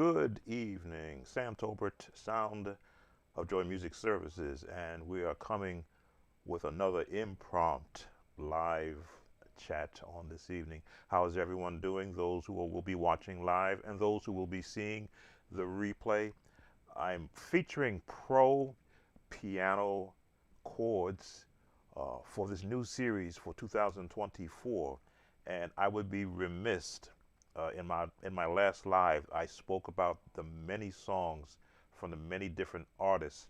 Good evening, Sam Tolbert, Sound of Joy Music Services, and we are coming with another impromptu live chat on this evening. How is everyone doing? Those who will be watching live and those who will be seeing the replay. I'm featuring pro piano chords for this new series for 2024, and I would be remiss in my last live. I spoke about the many songs from the many different artists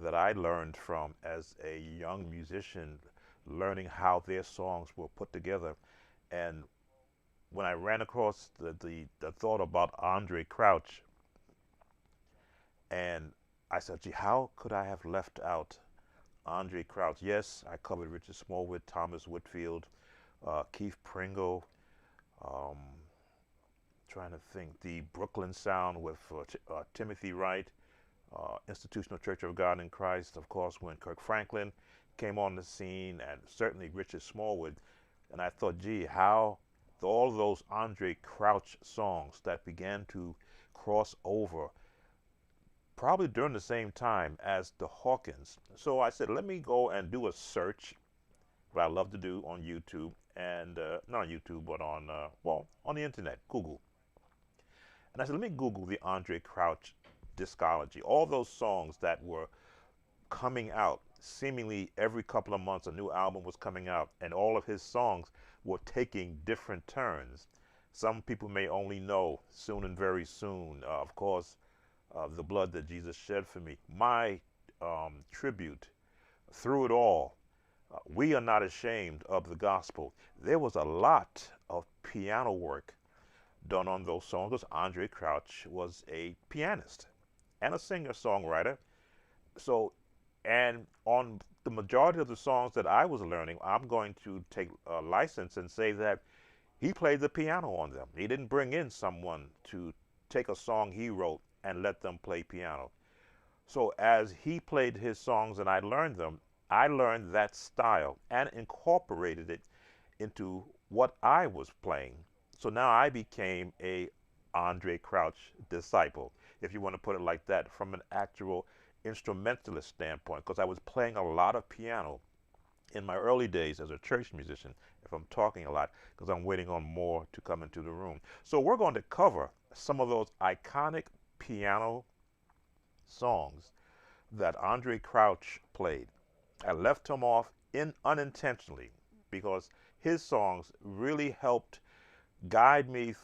that I learned from as a young musician, learning how their songs were put together. And when I ran across the thought about Andre Crouch, and I said, gee, how could I have left out Andre Crouch? Yes, I covered Richard Smallwood, Thomas Whitfield, Keith Pringle, um, trying to think, the Brooklyn Sound with Timothy Wright, Institutional Church of God in Christ, of course, when Kirk Franklin came on the scene, and certainly Richard Smallwood. And I thought, gee, how all those Andre Crouch songs that began to cross over probably during the same time as the Hawkins. So I said, let me go and do a search, what I love to do on YouTube, and not on YouTube, but on, well, on the internet, Google. And I said, let me Google the Andre Crouch discography, all those songs that were coming out seemingly every couple of months. A new album was coming out, and all of his songs were taking different turns. Some people may only know Soon and Very Soon, of course, The Blood That Jesus Shed for Me, my tribute, Through It All, We Are Not Ashamed of the Gospel. There was a lot of piano work done on those songs because Andre Crouch was a pianist and a singer-songwriter. So, and on the majority of the songs that I was learning, I'm going to take a license and say that he played the piano on them. He didn't bring in someone to take a song he wrote and let them play piano. So as he played his songs and I learned them, I learned that style and incorporated it into what I was playing. So now I became a Andre Crouch disciple, if you want to put it like that, from an actual instrumentalist standpoint, because I was playing a lot of piano in my early days as a church musician, if I'm talking a lot, because I'm waiting on more to come into the room. So we're going to cover some of those iconic piano songs that Andre Crouch played. I left him off unintentionally because his songs really helped guide me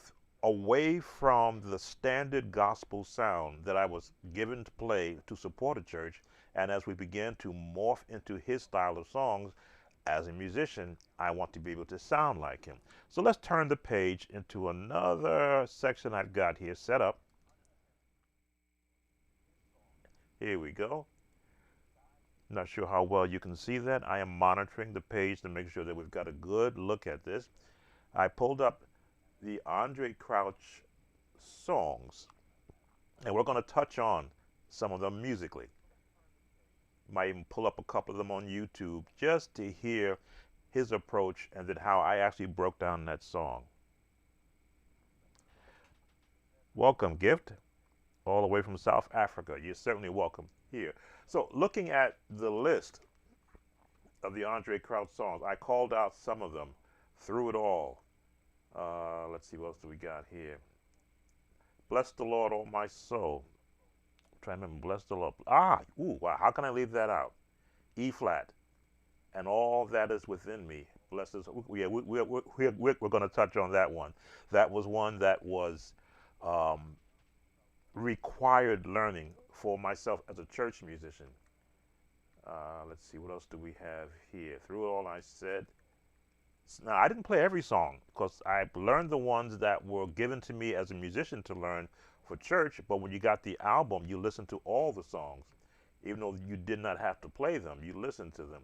away from the standard gospel sound that I was given to play to support a church. And as we began to morph into his style of songs, as a musician, I want to be able to sound like him. So let's turn the page into another section I've got here set up. Here we go. Not sure how well you can see that. I am monitoring the page to make sure that we've got a good look at this. I pulled up the Andre Crouch songs, and we're going to touch on some of them musically. Might even pull up a couple of them on YouTube just to hear his approach and then how I actually broke down that song. Welcome, Gift, all the way from South Africa. You're certainly welcome here. So looking at the list of the Andre Crouch songs, I called out some of them. Through It All. Let's see, what else do we got here? Bless the Lord, oh my soul. I'm trying to remember. Bless the Lord. Ooh, wow. How can I leave that out? E flat. And all that is within me. Bless us. Yeah, we're going to touch on that one. That was one that was required learning for myself as a church musician. Let's see, what else do we have here? Through It All, I said. Now, I didn't play every song because I learned the ones that were given to me as a musician to learn for church. But when you got the album, you listened to all the songs. Even though you did not have to play them, you listened to them.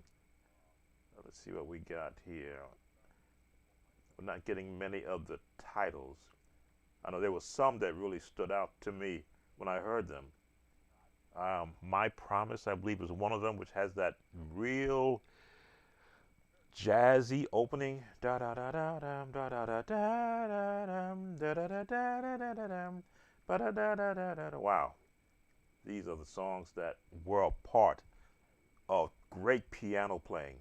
Let's see what we got here. We're not getting many of the titles. I know there were some that really stood out to me when I heard them. My Promise, I believe, is one of them, which has that real jazzy opening. Da da da da dum da da da da da dum da da da da da da dum Ba-da-da-da-da-da. Wow. These are the songs that were a part of great piano playing.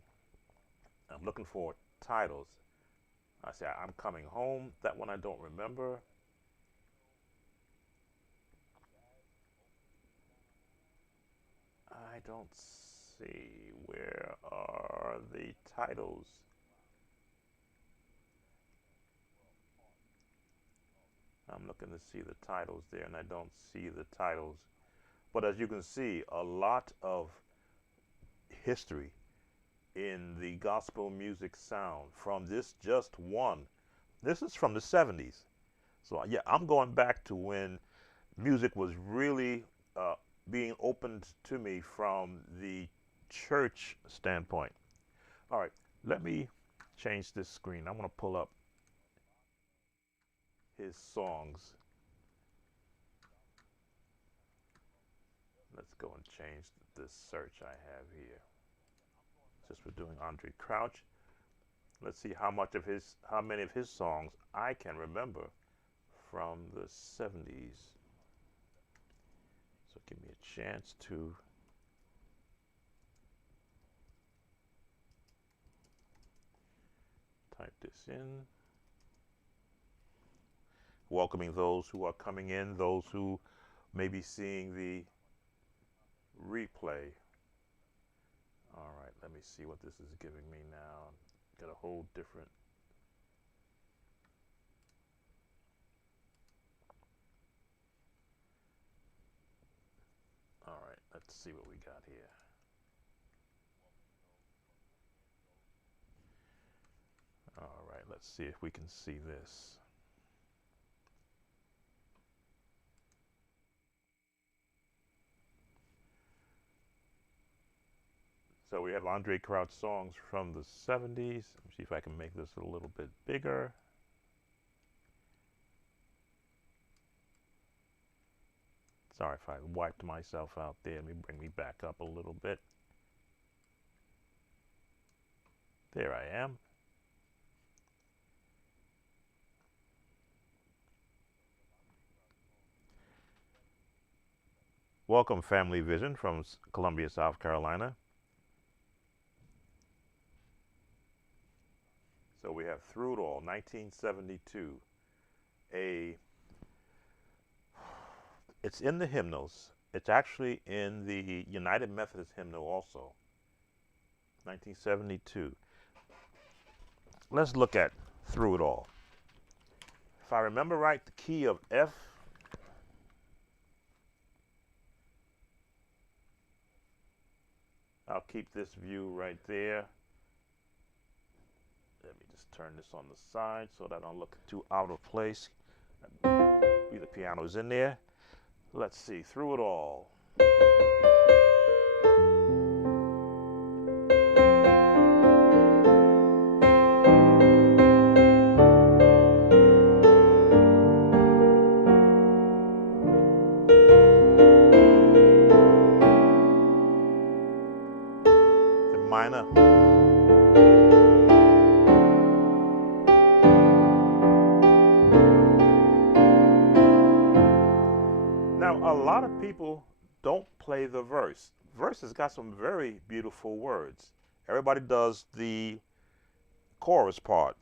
I'm looking for titles. I say I'm coming home. That one I don't remember. I don't see. Where are the titles? I'm looking to see the titles there, and I don't see the titles. But as you can see, a lot of history in the gospel music sound from this just one. This is from the 70s. So, yeah, I'm going back to when music was really being opened to me from the church standpoint. All right, let me change this screen. I want to pull up his songs. Let's go and change this search I have here. Since we're doing Andre Crouch, let's see how many of his songs I can remember from the 70s. So give me a chance to type this in. Welcoming those who are coming in, those who may be seeing the replay. All right, let me see what this is giving me now. Got a whole different. All right, let's see what we got here. All right, let's see if we can see this. So we have Andre Crouch songs from the 70s. Let me see if I can make this a little bit bigger. Sorry if I wiped myself out there. Let me bring me back up a little bit. There I am. Welcome, Family Vision from Columbia, South Carolina. So we have Through It All, 1972. It's in the hymnals. It's actually in the United Methodist hymnal also. 1972. Let's look at Through It All. If I remember right, the key of F. I'll keep this view right there. Let me just turn this on the side so that I don't look too out of place. The piano's in there. Let's see, Through It All. The minor. Now, a lot of people don't play the verse. Verse has got some very beautiful words. Everybody does the chorus part.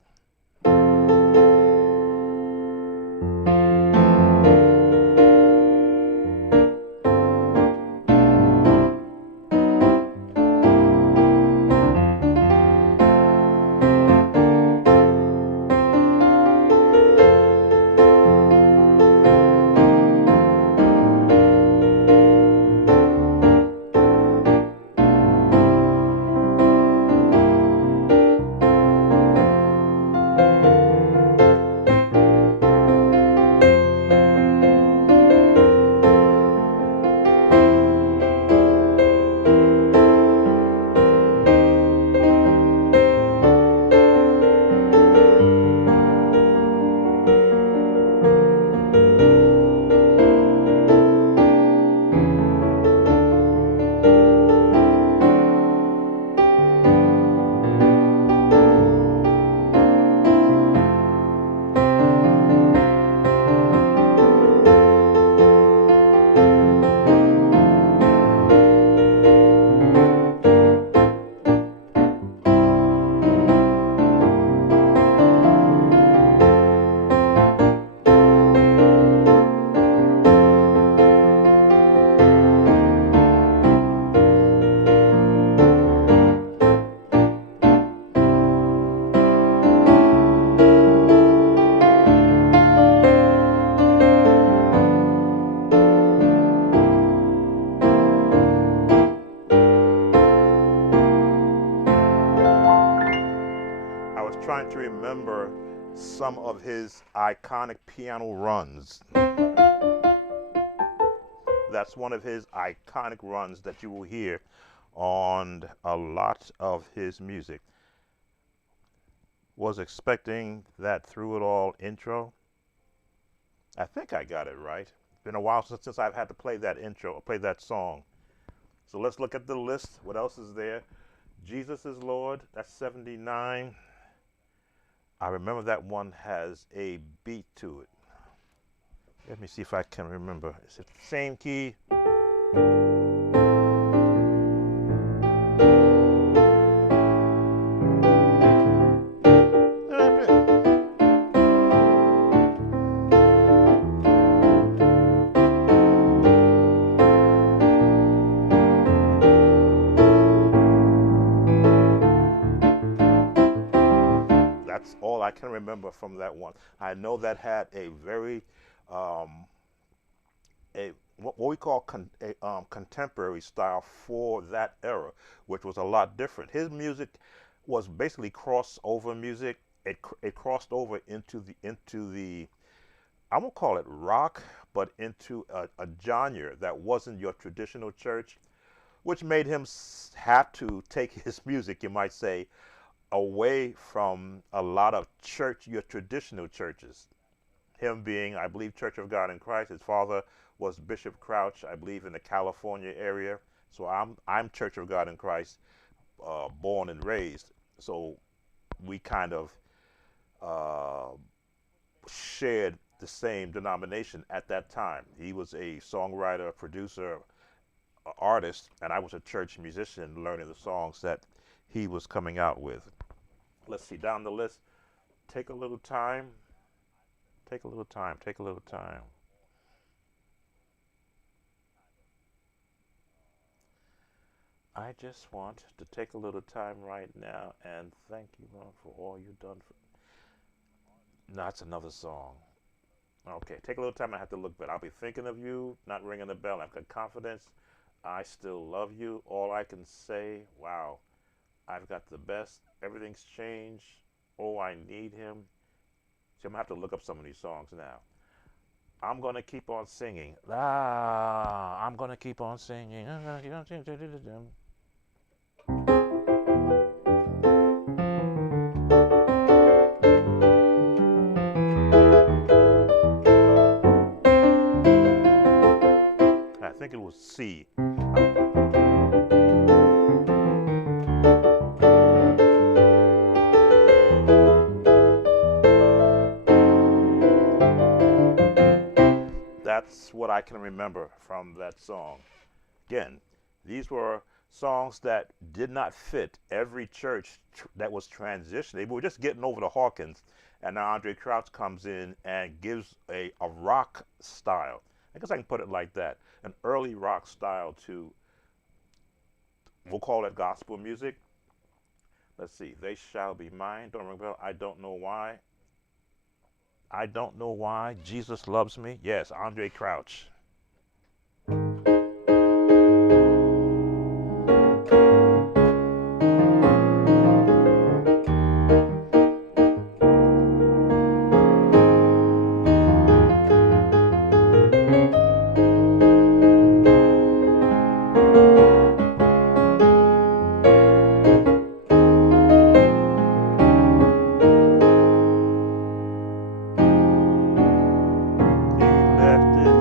trying to remember some of his iconic piano runs. That's one of his iconic runs that you will hear on a lot of his music. Was expecting that through it all intro. I think I got it right. It's been a while since I've had to play that intro or play that song. So let's look at the list. What else is there? Jesus is Lord. That's 79. I remember that one has a beat to it. Let me see if I can remember. Is it the same key? That's all I can remember from that one. I know that had a very what we call contemporary style for that era, which was a lot different. His music was basically crossover music. It crossed over into the I won't call it rock, but into a genre that wasn't your traditional church, which made him have to take his music, you might say, away from a lot of your traditional churches. Him being, I believe, Church of God in Christ. His father was Bishop Crouch, I believe, in the California area. So I'm Church of God in Christ, born and raised. So we kind of uh, shared the same denomination at that time. He was a songwriter, producer, artist, and I was a church musician learning the songs that he was coming out with. Let's see, down the list, take a little time, take a little time, take a little time. I just want to take a little time right now and thank you, Lord, for all you've done for. No, that's another song. Okay, take a little time. I have to look, but I'll be thinking of you, not ringing the bell. I've got confidence. I still love you. All I can say, wow, I've got the best. Everything's changed. Oh, I need him. See, I'm going to have to look up some of these songs now. I'm going to keep on singing. I'm going to keep on singing. I think it was C. That's what I can remember from that song. Again, these were songs that did not fit every church that was transitioning. We were just getting over the Hawkins, and now Andre Crouch comes in and gives a rock style. I guess I can put it like that. An early rock style to, we'll call it gospel music. Let's see. They shall be mine. Don't ring a bell. I don't know why. I don't know why. Jesus loves me. Yes, Andre Crouch. He left his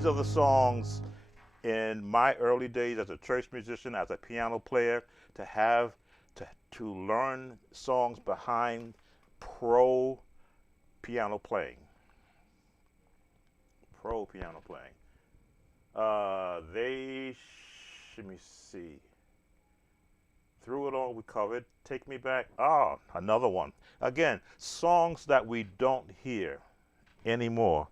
these are the songs in my early days as a church musician, as a piano player, to have to learn songs behind pro piano playing. Pro piano playing. Let me see. Through It All, we covered. Take Me Back. Ah, another one. Again, songs that we don't hear anymore.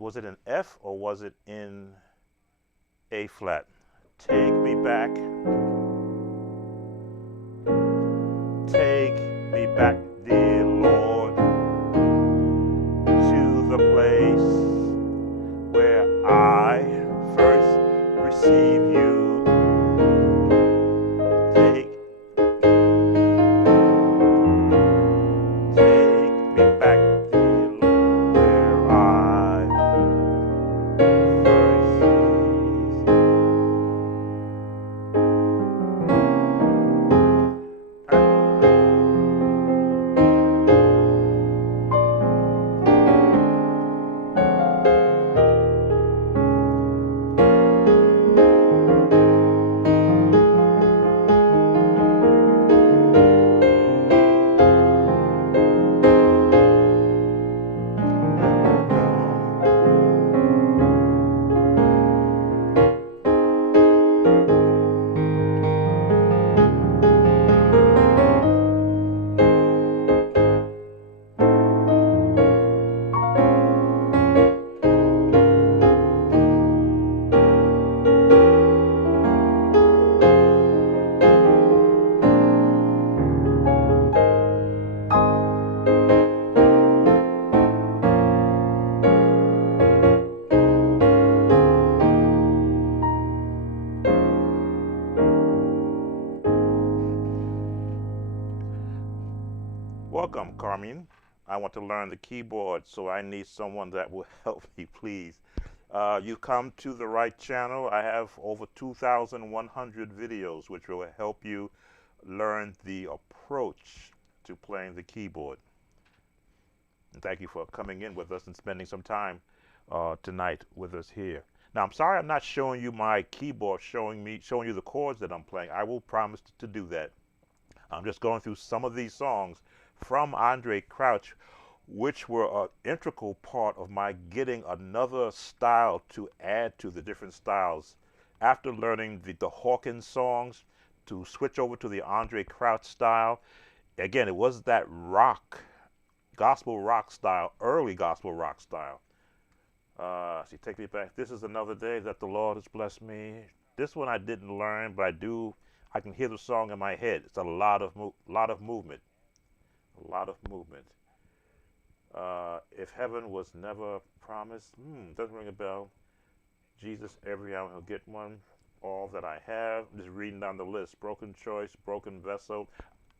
Was it in F or was it in A flat? Take me back. Take me back, dear Lord, to the place where I first received you. Take me back, dear Lord, where I Welcome, Carmine. I want to learn the keyboard, so I need someone that will help me, please. You come to the right channel. I have over 2,100 videos which will help you learn the approach to playing the keyboard. And thank you for coming in with us and spending some time tonight with us here. Now, I'm sorry I'm not showing you my keyboard, showing you the chords that I'm playing. I will promise to do that. I'm just going through some of these songs from Andre Crouch, which were an integral part of my getting another style to add to the different styles. After learning the Hawkins songs, to switch over to the Andre Crouch style. Again, it was that rock, gospel rock style, early gospel rock style. See, take me back. This is another day that the Lord has blessed me. This one I didn't learn, but I can hear the song in my head. It's a lot of movement. A lot of movement. If heaven was never promised, doesn't ring a bell. Jesus, every hour he'll get one. All that I have. Just reading down the list. Broken choice, broken vessel.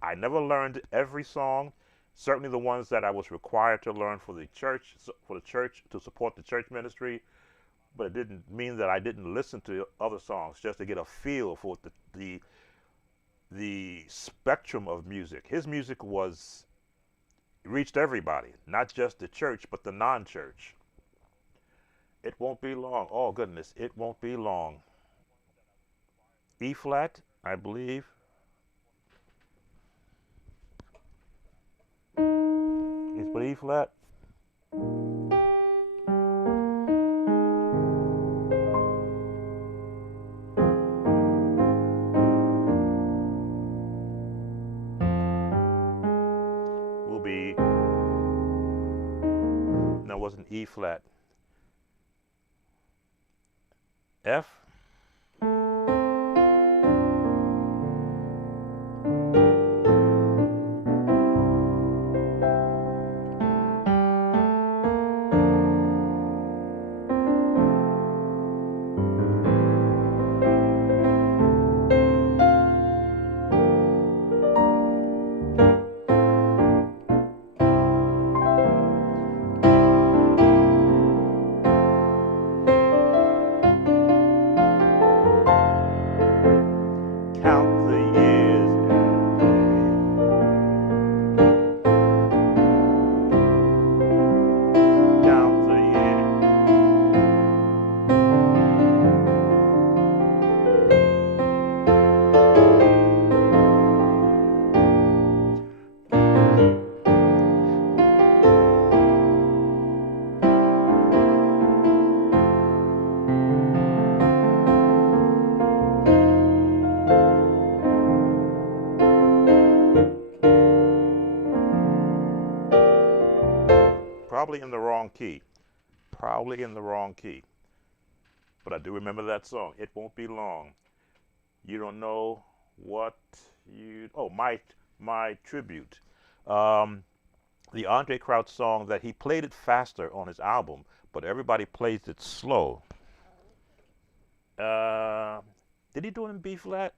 I never learned every song. Certainly the ones that I was required to learn for the church, to support the church ministry. But it didn't mean that I didn't listen to other songs just to get a feel for the spectrum of music. His music reached everybody, not just the church, but the non-church. It won't be long. Oh, goodness, it won't be long. E flat, I believe. Is it E flat? No, it wasn't E flat. F. probably in the wrong key. Probably in the wrong key. But I do remember that song. It won't be long. You don't know what you. Oh, my tribute. Um, the Andre Crouch song that he played it faster on his album, but everybody plays it slow. Uh, did he do it in B flat?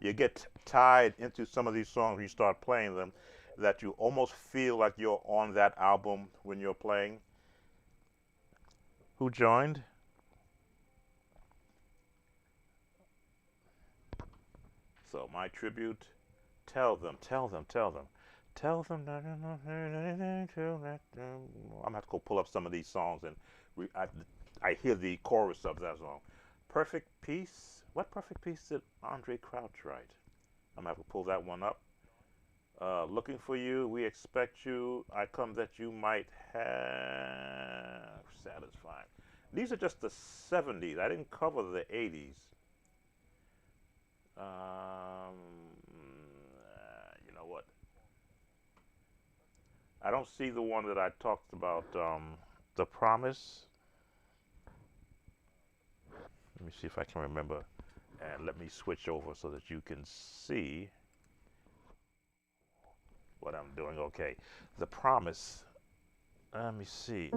You get tied into some of these songs when you start playing them that you almost feel like you're on that album when you're playing. Who joined? So my tribute. Tell them, tell them, tell them. Tell them that I'm not heard anything till that. I'm gonna have to go pull up some of these songs and I hear the chorus of that song. Perfect Peace. What Perfect Peace did Andre Crouch write? I'm gonna have to pull that one up. Looking for you, we expect you. I come that you might have satisfied. These are just the 70s. I didn't cover the 80s. You know what? I don't see the one that I talked about. The Promise. Let me see if I can remember. And let me switch over so that you can see what I'm doing. Okay. The Promise. Let me see.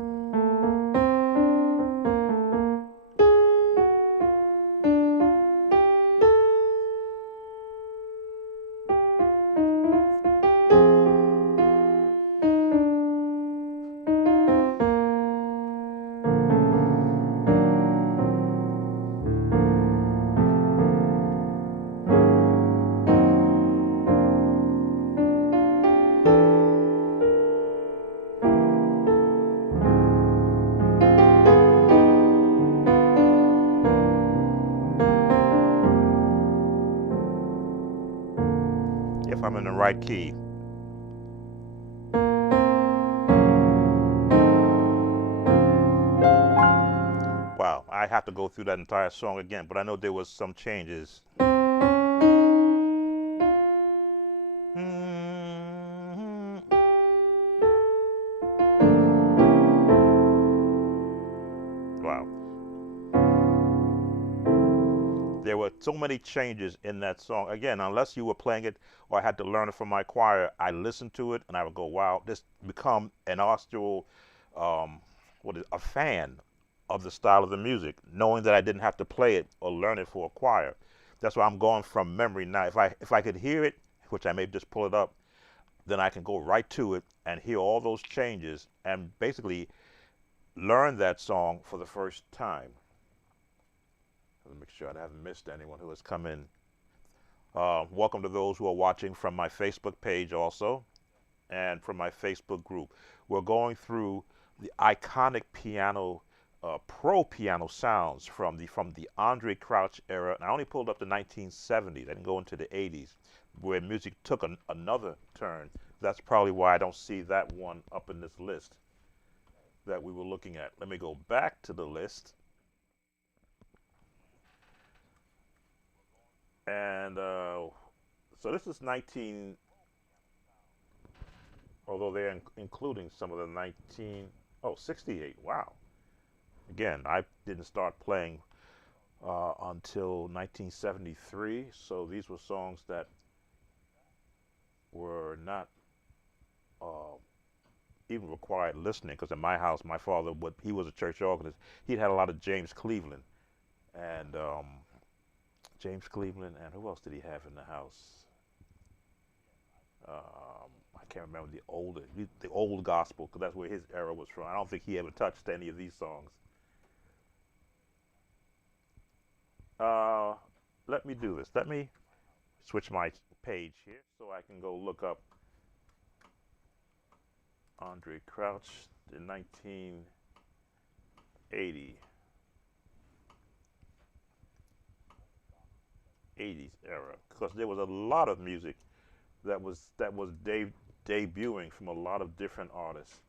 If I'm in the right key. Wow, I have to go through that entire song again, but I know there was some changes. Wow. There were so many changes in that song. Again, unless you were playing it or I had to learn it from my choir, I listened to it and I would go, wow, this become an actual, um, a fan of the style of the music, knowing that I didn't have to play it or learn it for a choir. That's why I'm going from memory now. If I could hear it, which I may just pull it up, then I can go right to it and hear all those changes and basically learn that song for the first time. Let me make sure I haven't missed anyone who has come in. Welcome to those who are watching from my Facebook page also and from my Facebook group. We're going through the iconic piano, pro piano sounds from the Andre Crouch era. And I only pulled up the 1970s. I didn't go into the 80s where music took another turn. That's probably why I don't see that one up in this list that we were looking at. Let me go back to the list. And so this is 19, although they're including some of the 19, oh, 68, wow. Again, I didn't start playing until 1973, so these were songs that were not uh, even required listening. Because in my house, my father, he was a church organist. He'd had a lot of James Cleveland and who else did he have in the house? I can't remember the old gospel, because that's where his era was from. I don't think he ever touched any of these songs. Uh, Let me do this. Let me switch my page here so I can go look up Andre Crouch, the 1980 80s era, because there was a lot of music that was debuting from a lot of different artists.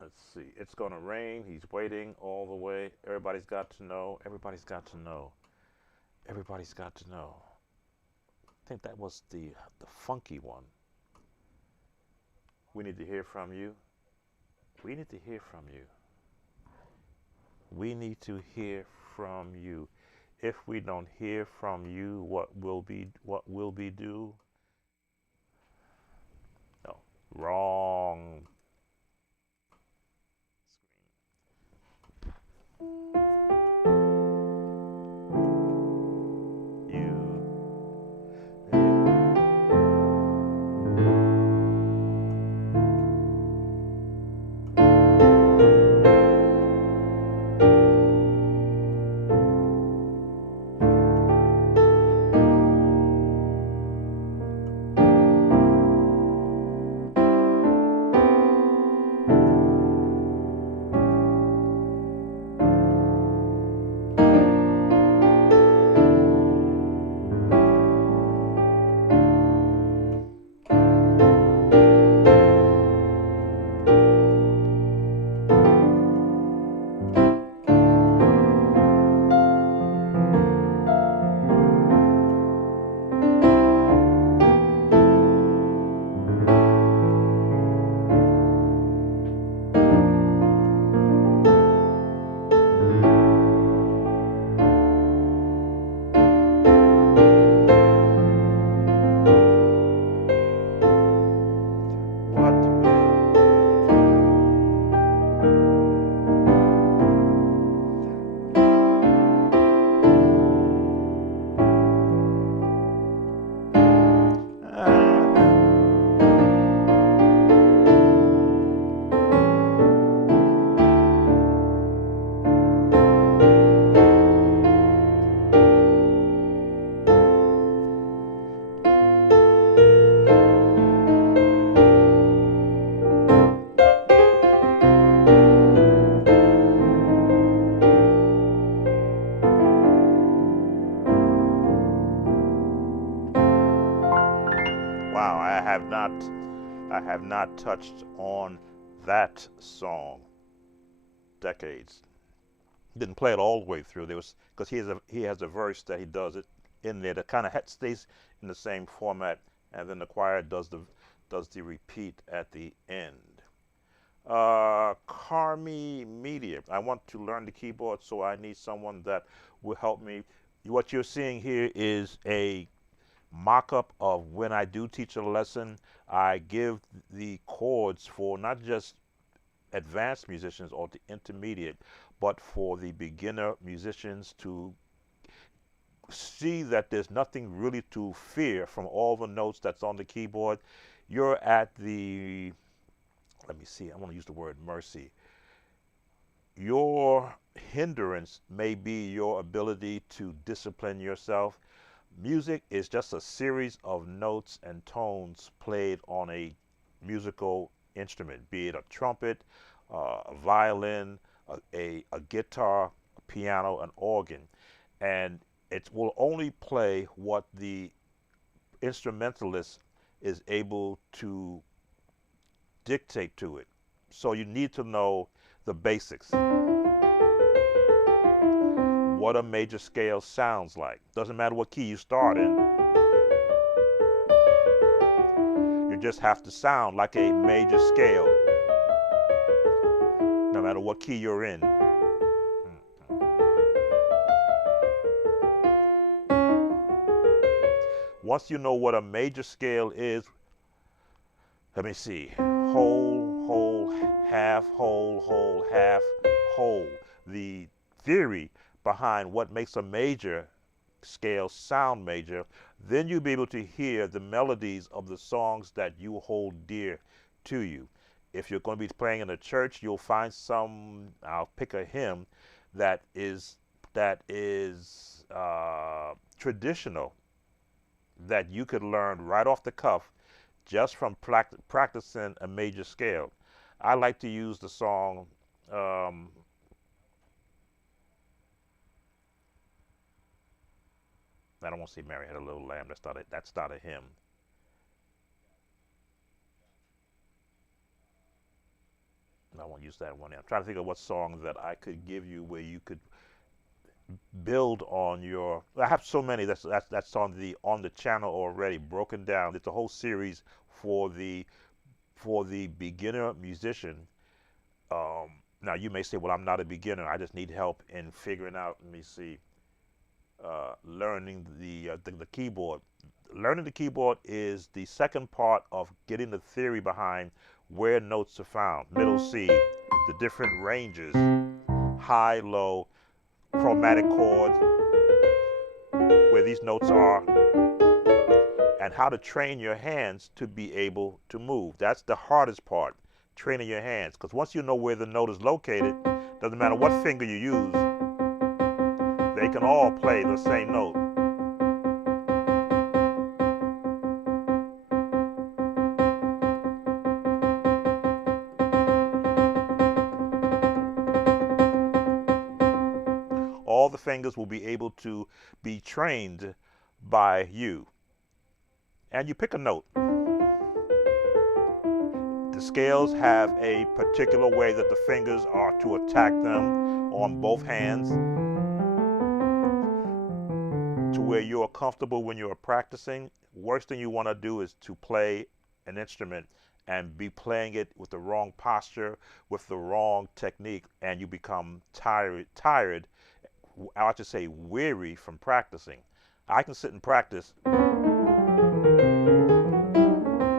Let's see. It's gonna rain. He's waiting all the way. Everybody's got to know. Everybody's got to know. Everybody's got to know. I think that was the funky one. We need to hear from you. We need to hear from you. We need to hear from you. If we don't hear from you, what will be do? No, wrong screen. What Wow, I have not touched on that song decades. Didn't play it all the way through. There was because he has a verse that he does it in there that kind of stays in the same format, and then the choir does the repeat at the end. Carmi Media. I want to learn the keyboard, so I need someone that will help me. What you're seeing here is a mock-up of when I do teach a lesson. I give the chords for not just advanced musicians or the intermediate, but for the beginner musicians to see that there's nothing really to fear from all the notes that's on the keyboard. You're at the, let me see, I want to use the word mercy. Your hindrance may be your ability to discipline yourself. Music is just a series of notes and tones played on a musical instrument, be it a trumpet, a violin, a guitar, a piano, an organ. And it will only play what the instrumentalist is able to dictate to it. So you need to know the basics. What a major scale sounds like. Doesn't matter what key you start in, you just have to sound like a major scale, no matter what key you're in. Once you know what a major scale is, let me see. Whole, whole, half, whole, half, whole. The theory behind what makes a major scale sound major, then you'll be able to hear the melodies of the songs that you hold dear to you. If you're going to be playing in a church, you'll find some. I'll pick a hymn that is traditional, that you could learn right off the cuff just from practicing a major scale. I like to use the song. Um, I don't want to say Mary Had a Little Lamb. That's not a hymn. I won't use that one. I'm trying to think of what song that I could give you where you could build on your. I have so many that's on the channel already, broken down. It's a whole series for the beginner musician. Um, Now you may say, well, I'm not a beginner. I just need help in figuring out. Let me see. Learning the keyboard. Learning the keyboard is the second part of getting the theory behind where notes are found. Middle C, the different ranges, high, low, chromatic chords, where these notes are, and how to train your hands to be able to move. That's the hardest part, training your hands. Because once you know where the note is located, doesn't matter what finger you use, they can all play the same note. All the fingers will be able to be trained by you. And you pick a note. The scales have a particular way that the fingers are to attack them on both hands to where you're comfortable when you're practicing. Worst thing you want to do is to play an instrument and be playing it with the wrong posture, with the wrong technique, and you become tired, I ought to say weary from practicing. I can sit and practice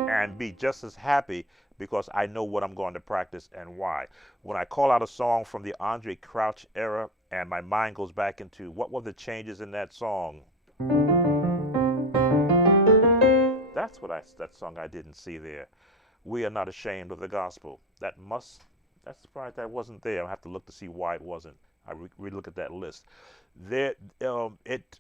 and be just as happy because I know what I'm going to practice and why. When I call out a song from the Andre Crouch era and my mind goes back into what were the changes in that song, that song I didn't see there. We are not ashamed of the gospel. That's surprised that wasn't there. I have to look to see why it wasn't. I re-look at that list. There, it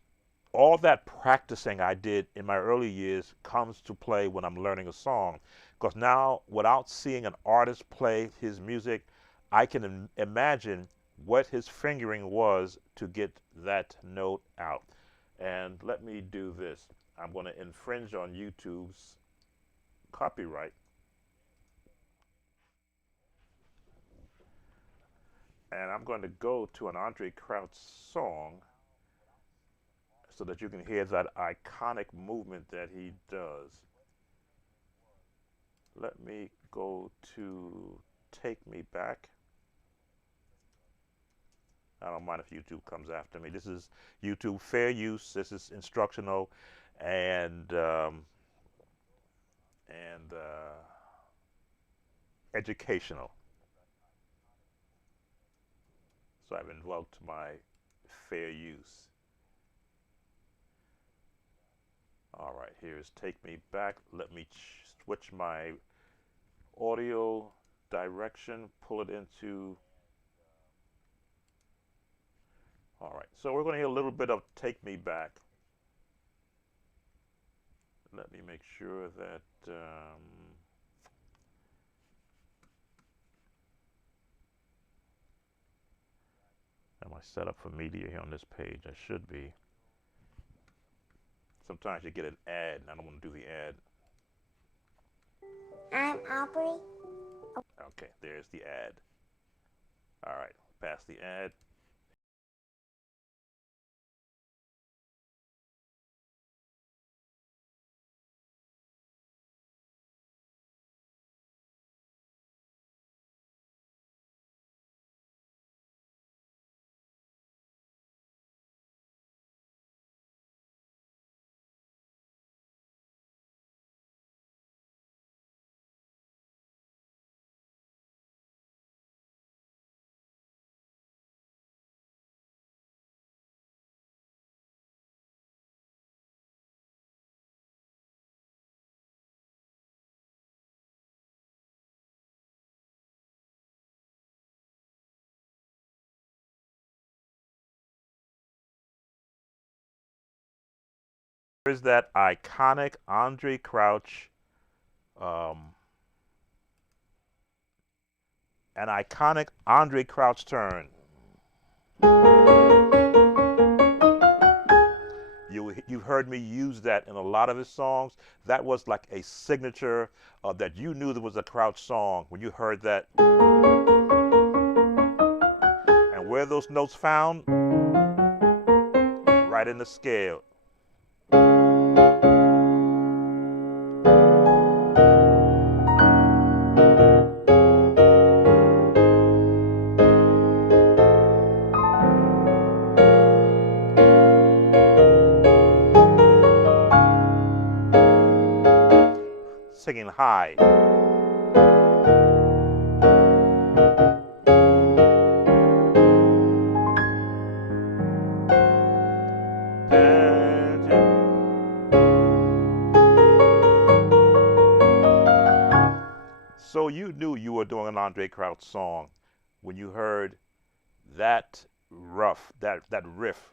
all that practicing I did in my early years comes to play when I'm learning a song. Because now, without seeing an artist play his music, I can imagine what his fingering was to get that note out. And let me do this. I'm going to infringe on YouTube's copyright. And I'm going to go to an Andre Crouch song so that you can hear that iconic movement that he does. Let me go to Take Me Back. I don't mind if YouTube comes after me. This is YouTube fair use. This is instructional and and educational. So I've invoked my fair use. All right, here's Take Me Back. Let me switch my audio direction, pull it into. All right, so we're going to hear a little bit of Take Me Back. Let me make sure that am I set up for media here on this page? I should be. Sometimes you get an ad, and I don't want to do the ad. I'm Aubrey. Okay, there's the ad. All right, past the ad. Here's that iconic Andre Crouch, um, an iconic Andre Crouch turn. You've heard me use that in a lot of his songs. That was like a signature that you knew there was a Crouch song when you heard that. And where those notes found? Right in the scale. Singing high. So you knew you were doing an Andre Crouch song when you heard that that riff.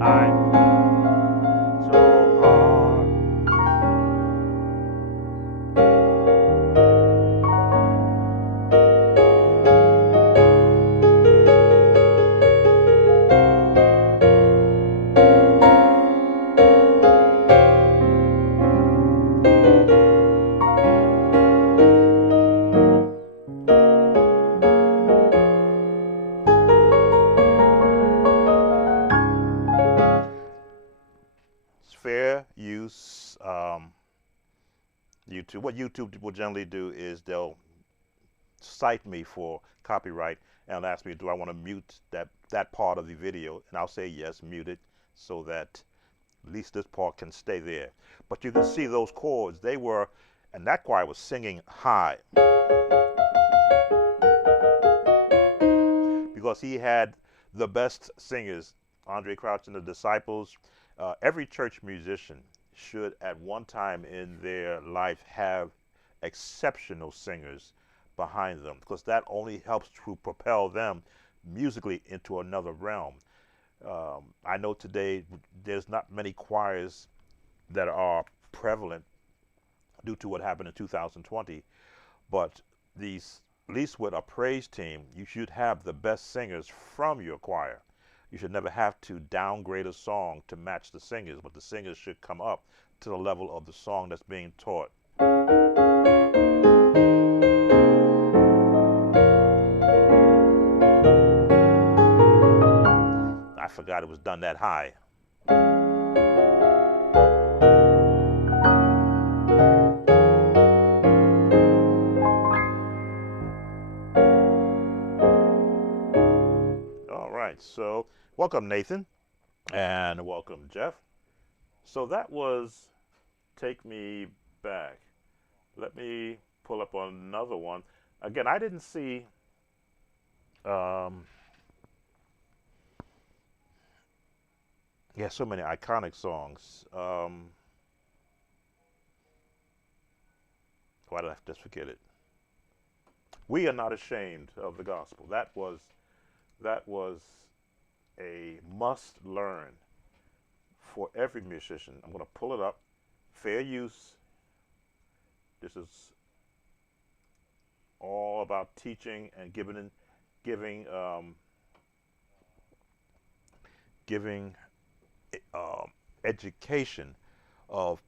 I'm so hard. It's fair use. YouTube. What YouTube will generally do is they'll cite me for copyright and ask me, do I want to mute that part of the video? And I'll say yes, mute it, so that at least this part can stay there. But you can see those chords. They were, and that choir was singing high because he had the best singers, Andre Crouch and the Disciples. Every church musician should at one time in their life have exceptional singers behind them, because that only helps to propel them musically into another realm. I know today there's not many choirs that are prevalent due to what happened in 2020, but these, at least with a praise team, you should have the best singers from your choir. You should never have to downgrade a song to match the singers, but the singers should come up to the level of the song that's being taught. I forgot it was done that high. All right, so welcome Nathan, and welcome Jeff. So that was Take Me Back. Let me pull up another one. Again, I didn't see yeah, so many iconic songs. Why did I just forget it? We Are Not Ashamed of the Gospel. That was a must learn for every musician. I'm going to pull it up. Fair use. This is all about teaching and giving giving education of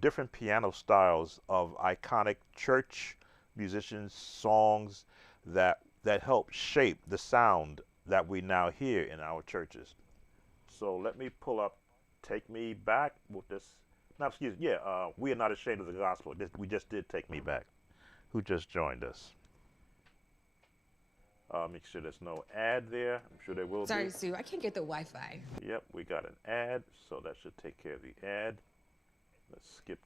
different piano styles of iconic church musicians, songs that help shape the sound that we now hear in our churches. So let me pull up Take Me Back with this. No, excuse me. Yeah, We Are Not Ashamed of the Gospel. We just did Take Me Back. Who just joined us? Make sure there's no ad there. I'm sure there will be. Sorry, Sue, I can't get the Wi-Fi. Yep, we got an ad, so that should take care of the ad. Let's skip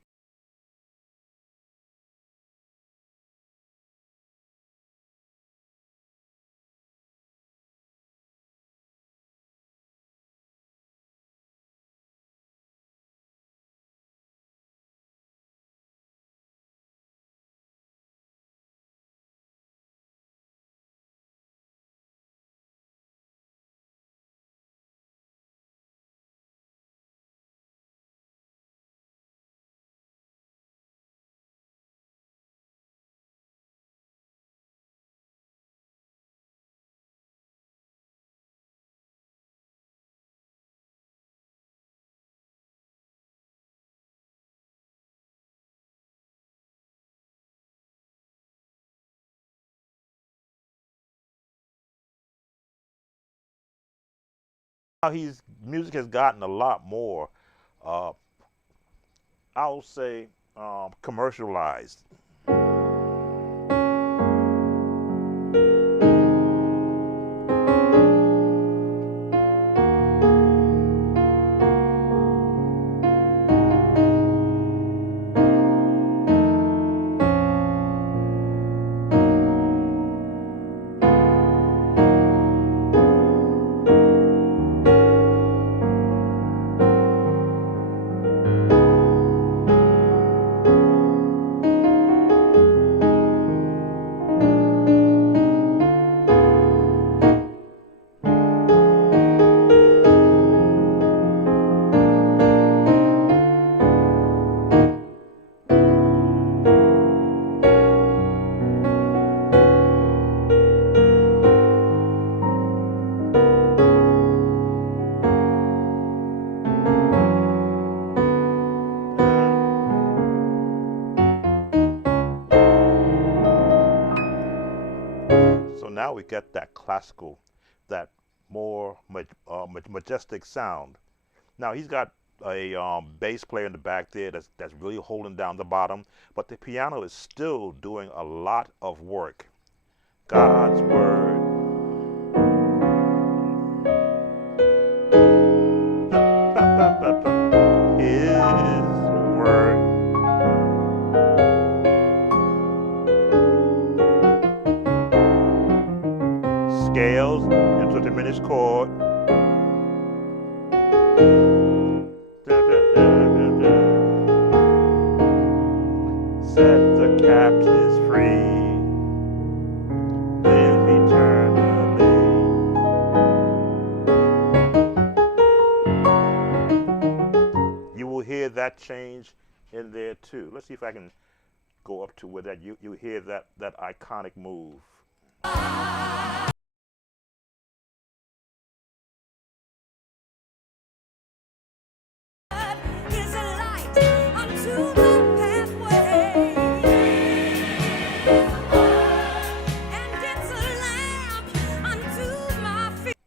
He's music has gotten a lot more, uh, I'll say, commercialized. So now we get that classical, that more majestic sound. Now he's got a bass player in the back there that's really holding down the bottom, but the piano is still doing a lot of work. God's word, His word, scales into a diminished chord. Set the captives free, live eternally. You will hear that change in there too. Let's see if I can go up to where that you hear that iconic move.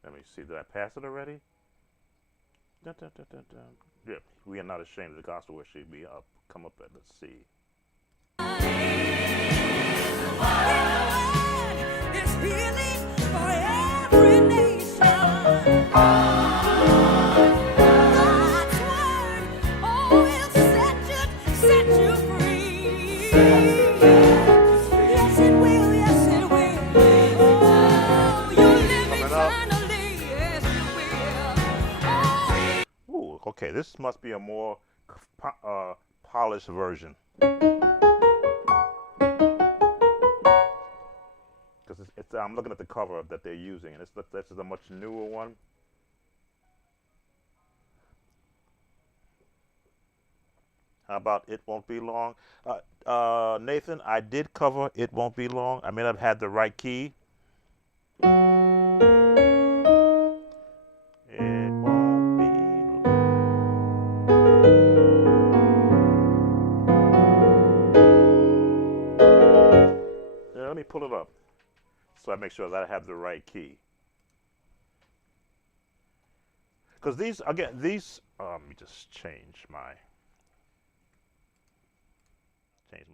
Let me see, did I pass it already? Dun, dun, dun, dun, dun. Yeah, we are not ashamed of the gospel where she'd be up. Come up at, let's see. Ooh, okay, this must be a more polished version. Because I'm looking at the cover that they're using, and this is a much newer one. How about It Won't Be Long? Nathan, I did cover It Won't Be Long. I may not have had the right key. It won't be long. Let me pull it up so I make sure that I have the right key. Because these, again, let me just change my view.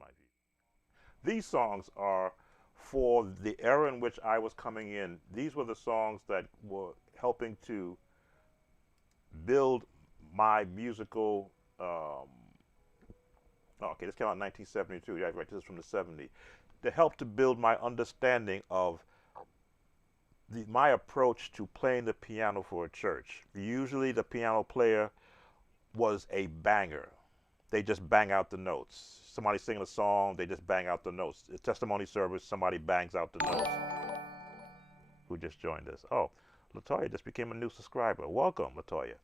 These songs are for the era in which I was coming in. These were the songs that were helping to build my musical. Okay, this came out in 1972. Yeah, right. This is from the 70s. To help to build my understanding of my approach to playing the piano for a church. Usually, the piano player was a banger. They just bang out the notes. Somebody singing a song, they just bang out the notes. A testimony service, somebody bangs out the notes. Who just joined us? Oh, Latoya just became a new subscriber. Welcome, Latoya.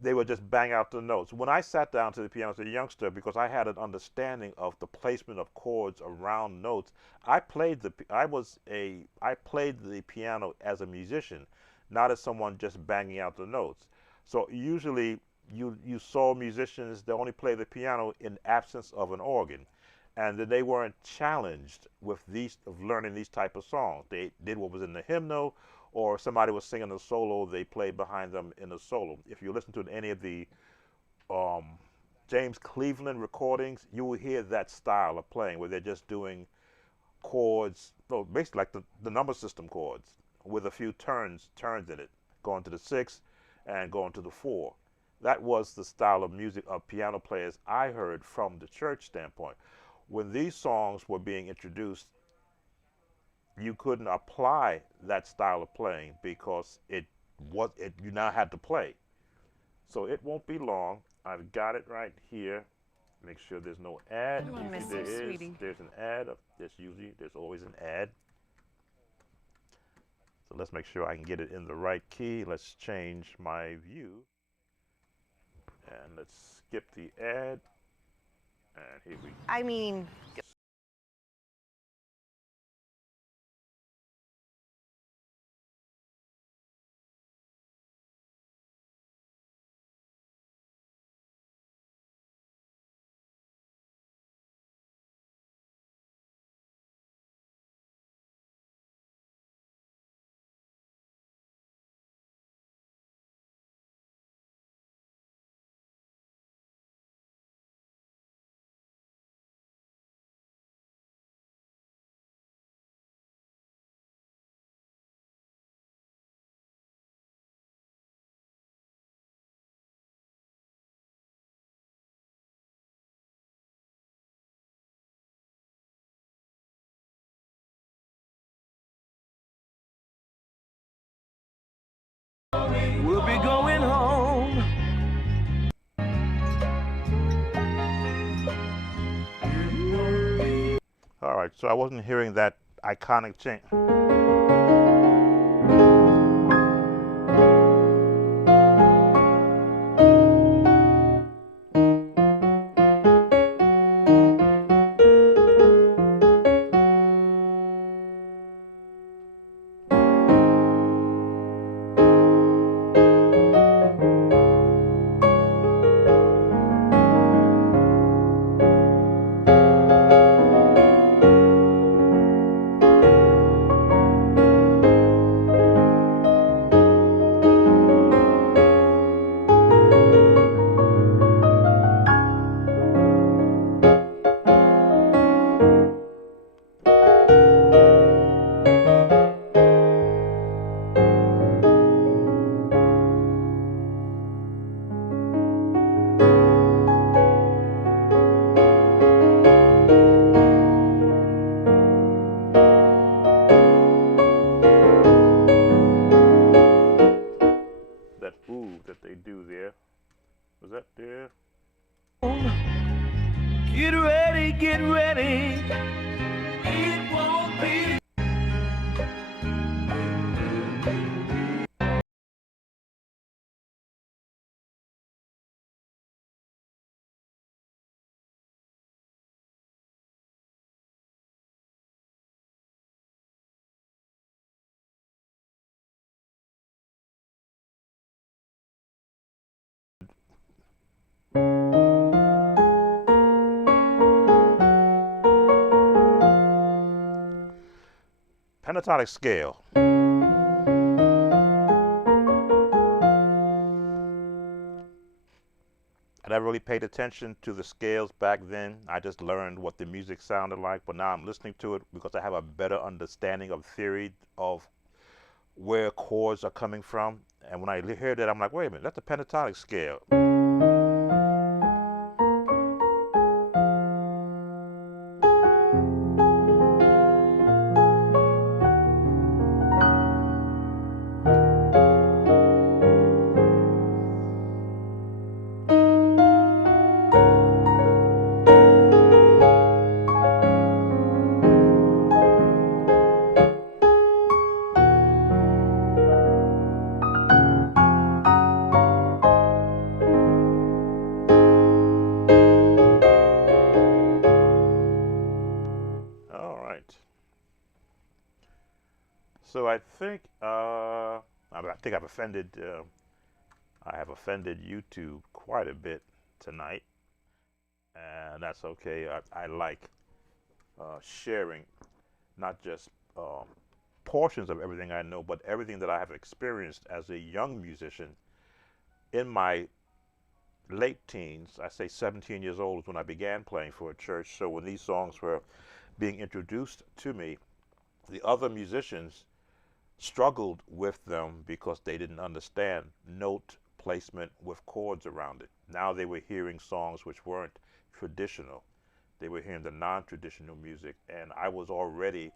They would just bang out the notes. When I sat down to the piano as a youngster, because I had an understanding of the placement of chords around notes, I played the piano as a musician, not as someone just banging out the notes. So usually you saw musicians that only play the piano in absence of an organ. and that they weren't challenged with these of learning these type of songs. They did what was in the hymnal, or somebody was singing a solo, they played behind them in a solo. If you listen to any of the um, James Cleveland recordings, you will hear that style of playing where they're just doing chords, no, basically like the number system chords with a few turns in it, going to the six and going to the four. That was the style of music of piano players I heard from the church standpoint. When these songs were being introduced, you couldn't apply that style of playing because you now had to play. So it won't be long. I've got it right here. Make sure there's no ad. I'm gonna Usually miss there you, is. sweetie. There's an ad. There's always an ad. So let's make sure I can get it in the right key. Let's change my view. And let's skip the ad. And here we go. I mean, We'll be going home. All right, so I wasn't hearing that iconic change. That ooh that they do there. Was that there? Get ready, get ready. It won't be. Pentatonic scale. I never really paid attention to the scales back then. I just learned what the music sounded like, but now I'm listening to it because I have a better understanding of theory of where chords are coming from. And when I hear that, I'm like, wait a minute, that's a pentatonic scale. All right. So I think I have offended YouTube quite a bit tonight, and that's okay. I like sharing not just um, portions of everything I know, but everything that I have experienced as a young musician in my late teens. I say 17 years old is when I began playing for a church. So when these songs were being introduced to me, the other musicians struggled with them because they didn't understand note placement with chords around it. Now they were hearing songs which weren't traditional. They were hearing the non-traditional music, and I was already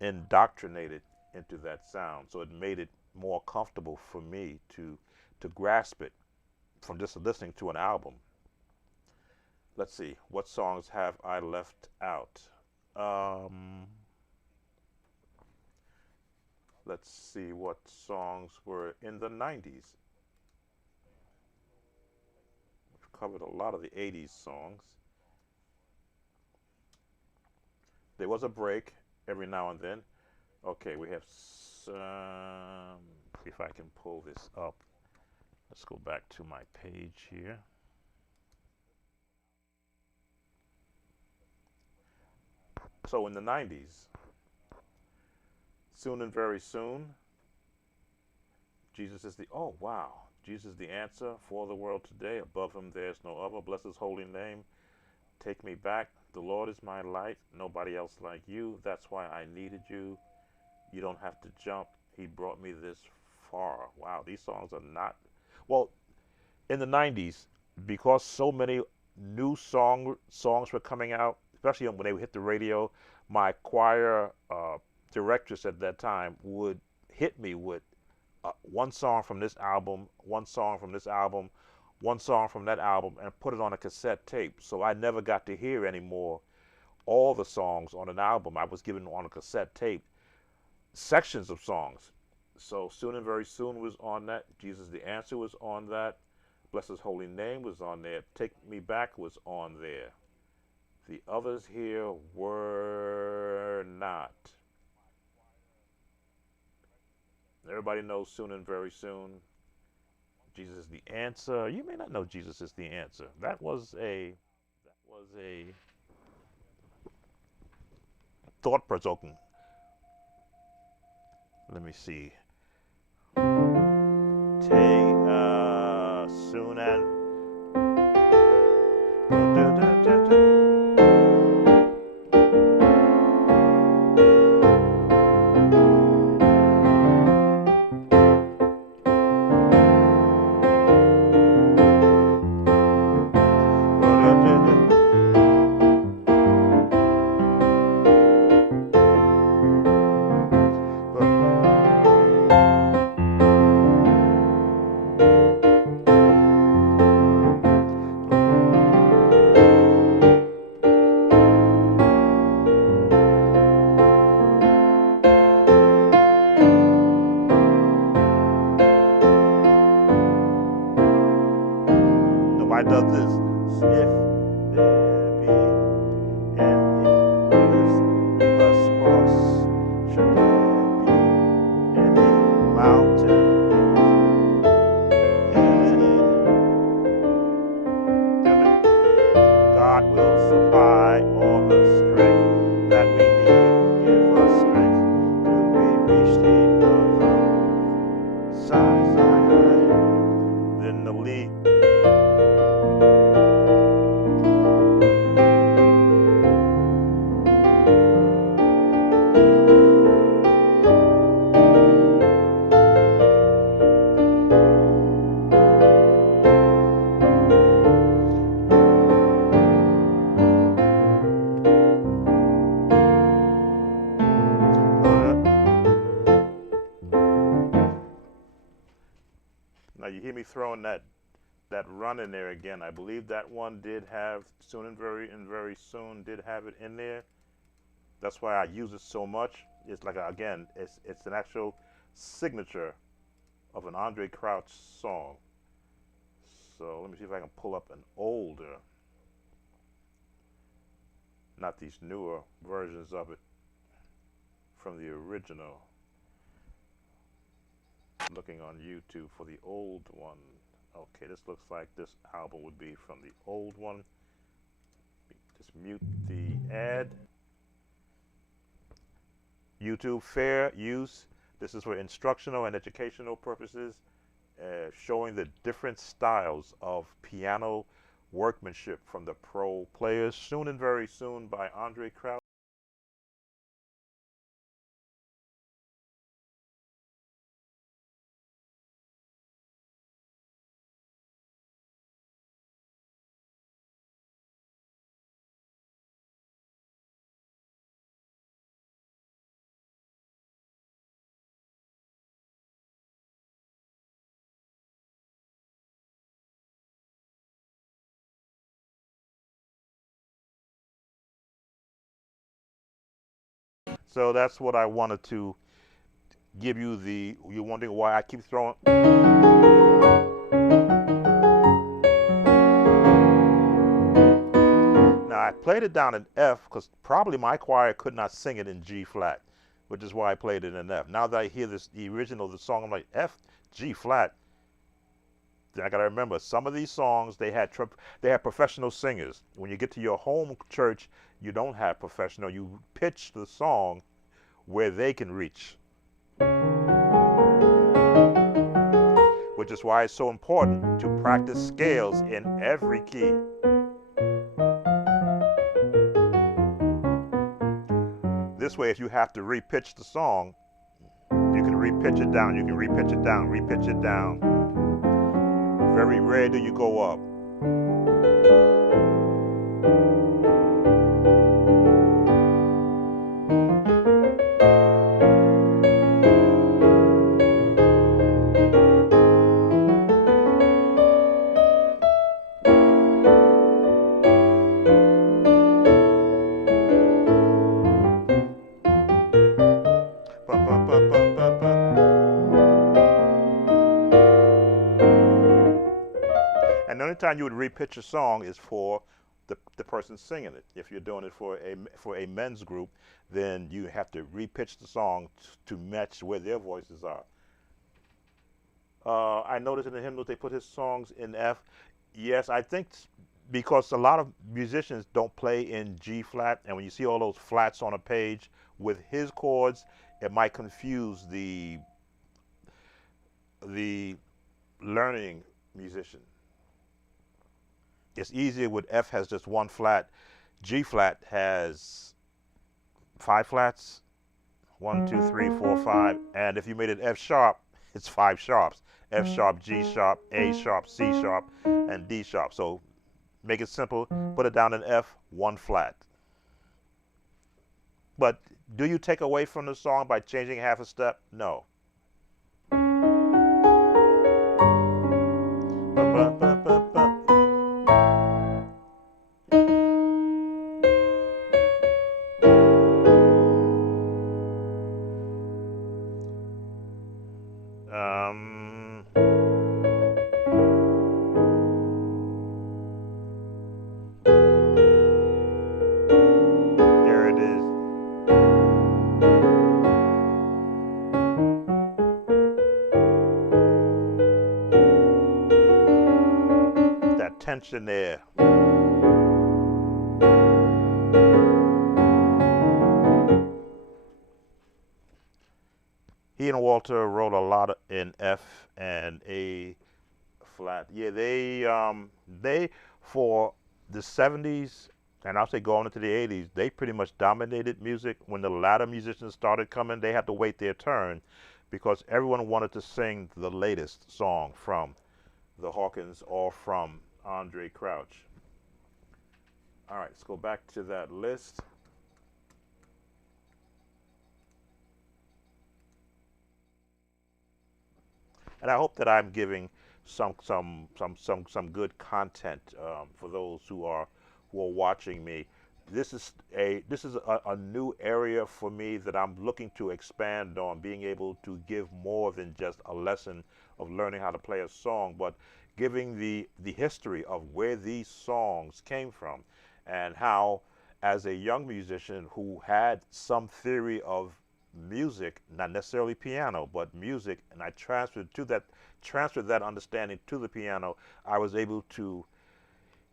indoctrinated into that sound. So it made it more comfortable for me to grasp it from just listening to an album. Let's see, what songs have I left out? Um, let's see what songs were in the 90s. We've covered a lot of the 80s songs. There was a break every now and then. Okay, we have some. See if I can pull this up. Let's go back to my page here. So in the 90s, soon and very soon, Jesus is the, oh wow, Jesus is the answer for the world today. Above him there's no other. Bless his holy name. Take me back. The Lord is my light. Nobody else like you. That's why I needed you. You don't have to jump. He brought me this far. Wow, these songs are not, well, in the 90s, because so many new songs were coming out, especially when they hit the radio, my choir directors at that time would hit me with one song from this album, one song from this album, one song from that album, and put it on a cassette tape. So I never got to hear anymore all the songs on an album. I was given on a cassette tape sections of songs. So Soon and Very Soon was on that. Jesus the Answer was on that. Bless his holy name was on there. Take Me Back was on there. The others here were not. Everybody knows Soon and Very Soon. Jesus is the Answer. You may not know Jesus is the Answer. That was a thought provoking. Let me see. Take soon and nobody does this. If there be any rivers we must cross, should there be any mountain God will supply all the strength that we need. Give us strength till we reach the other side. Then the lead. Now you hear me throwing that run in there again. I believe that one did have soon and very soon did have it in there. That's why I use it so much. It's like again, it's an actual signature of an Andre Crouch song. So let me see if I can pull up an older, not these newer versions of it from the original. Looking on YouTube for the old one. Okay, this looks like this album would be from the old one. Just mute the ad. YouTube, fair use. This is for instructional and educational purposes, showing the different styles of piano workmanship from the pro players. Soon and very soon by Andre Crouch. So that's what I wanted to give you. You're wondering why I keep throwing. Now I played it down in F because probably my choir could not sing it in G flat, which is why I played it in F. Now that I hear the original of the song, I'm like, F, G flat. Then I gotta remember, some of these songs they had professional singers. When you get to your home church, you don't have professional. You pitch the song where they can reach, which is why it's so important to practice scales in every key. This way, if you have to repitch the song, you can repitch it down, you can repitch it down, repitch it down. Very rare do you go up. And the only time you would repitch a song is for the person singing it. If you're doing it for a men's group, then you have to repitch the song to match where their voices are. I noticed in the hymnals they put his songs in F. Yes, I think because a lot of musicians don't play in G flat, and when you see all those flats on a page with his chords, it might confuse the learning musician. It's easier with F has just one flat. G flat has 5 flats. 1, 2, 3, 4, 5. And if you made it F sharp, it's 5 sharps. F sharp, G sharp, A sharp, C sharp, and D sharp. So make it simple. Put it down in F, 1 flat. But do you take away from the song by changing half a step? No. There it is. That tension there. He and Walter wrote a lot in F and A flat. Yeah, they for the 70s and I'll say going into the 80s, they pretty much dominated music. When the latter musicians started coming, they had to wait their turn because everyone wanted to sing the latest song from the Hawkins or from Andre Crouch. All right, let's go back to that list. And I hope that I'm giving some good content for those who are watching me. This is a new area for me that I'm looking to expand on, being able to give more than just a lesson of learning how to play a song, but giving the history of where these songs came from and how, as a young musician who had some theory of music, not necessarily piano, but music, and I transferred that understanding to the piano, I was able to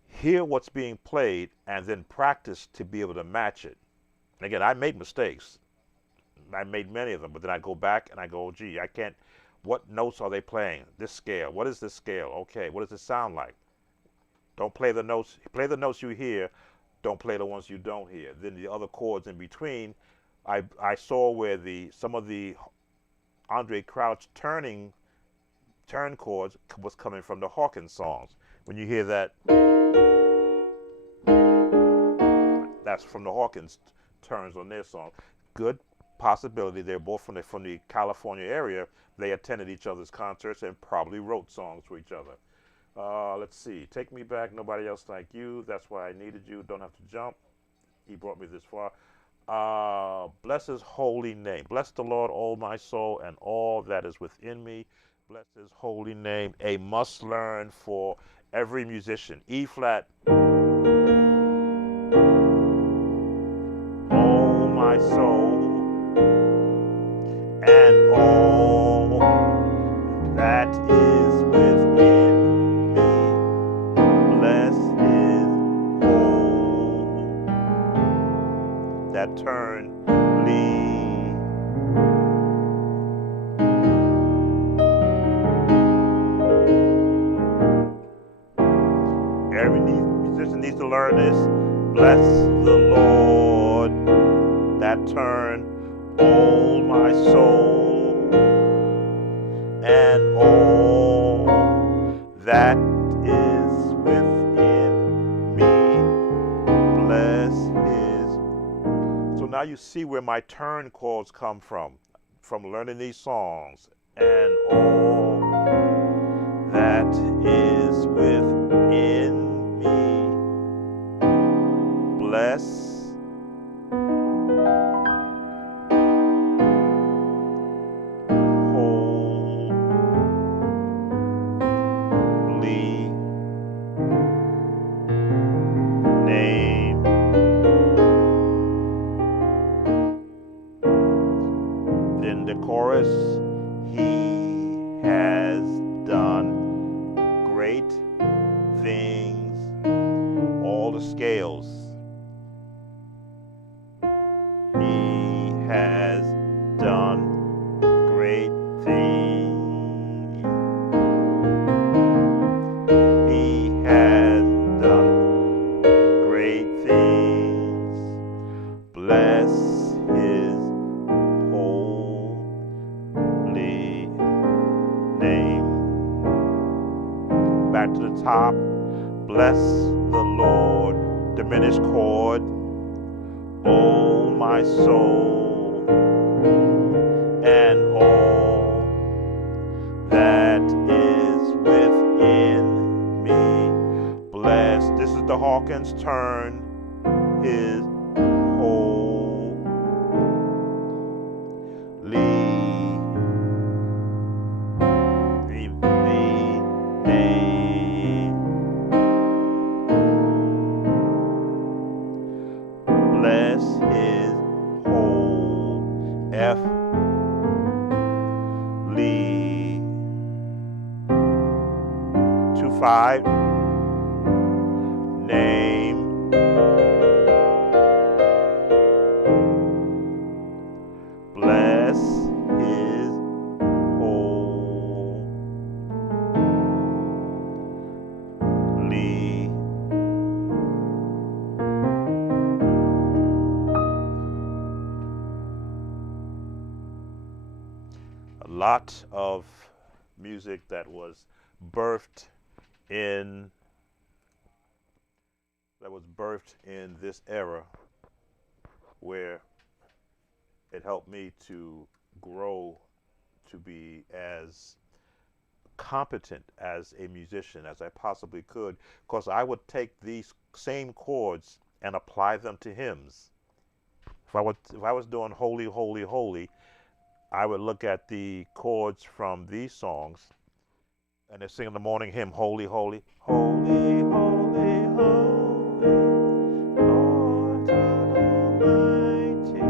hear what's being played and then practice to be able to match it. And again, I made mistakes. I made many of them, but then I go back and I go, oh, gee, I can't. What notes are they playing? This scale. What is this scale? Okay, what does it sound like? Don't play the notes. Play the notes you hear. Don't play the ones you don't hear. Then the other chords in between, I saw where some of the Andre Crouch turn chords was coming from the Hawkins songs. When you hear that, that's from the Hawkins turns on their song. Good possibility they're both from the California area. They attended each other's concerts and probably wrote songs for each other. Let's see. Take Me Back, Nobody Else Like You. That's Why I Needed You. Don't Have to Jump. He brought me this far. Bless His holy name. Bless the Lord, all my soul, and all that is within me. Bless His holy name. A must learn for every musician. E flat. All my soul and all that is within me. Bless His whole. That turn lead. Every musician needs to learn this. Bless the Lord. That turn all my soul and all that is within me. Bless His. So now you see where my turn chords come from learning these songs. And all that is within me. Bless name. Then the chorus, He has done great things. All the scales. He has done great things. He has done great things. Bless His holy name. Back to the top. Bless the Lord. Diminished chord. Oh, my soul and all that is within me. Bless. This is the Hawkins turn. His holy name. Bless His whole F Lee 2-5 name. Bless His holy. A lot of music that was birthed in this era, where it helped me to grow to be as competent as a musician as I possibly could, because I would take these same chords and apply them to hymns. If I was doing Holy, Holy, Holy, I would look at the chords from these songs, and they're singing the morning hymn, Holy, Holy, Holy, Holy, Holy, Lord God Almighty.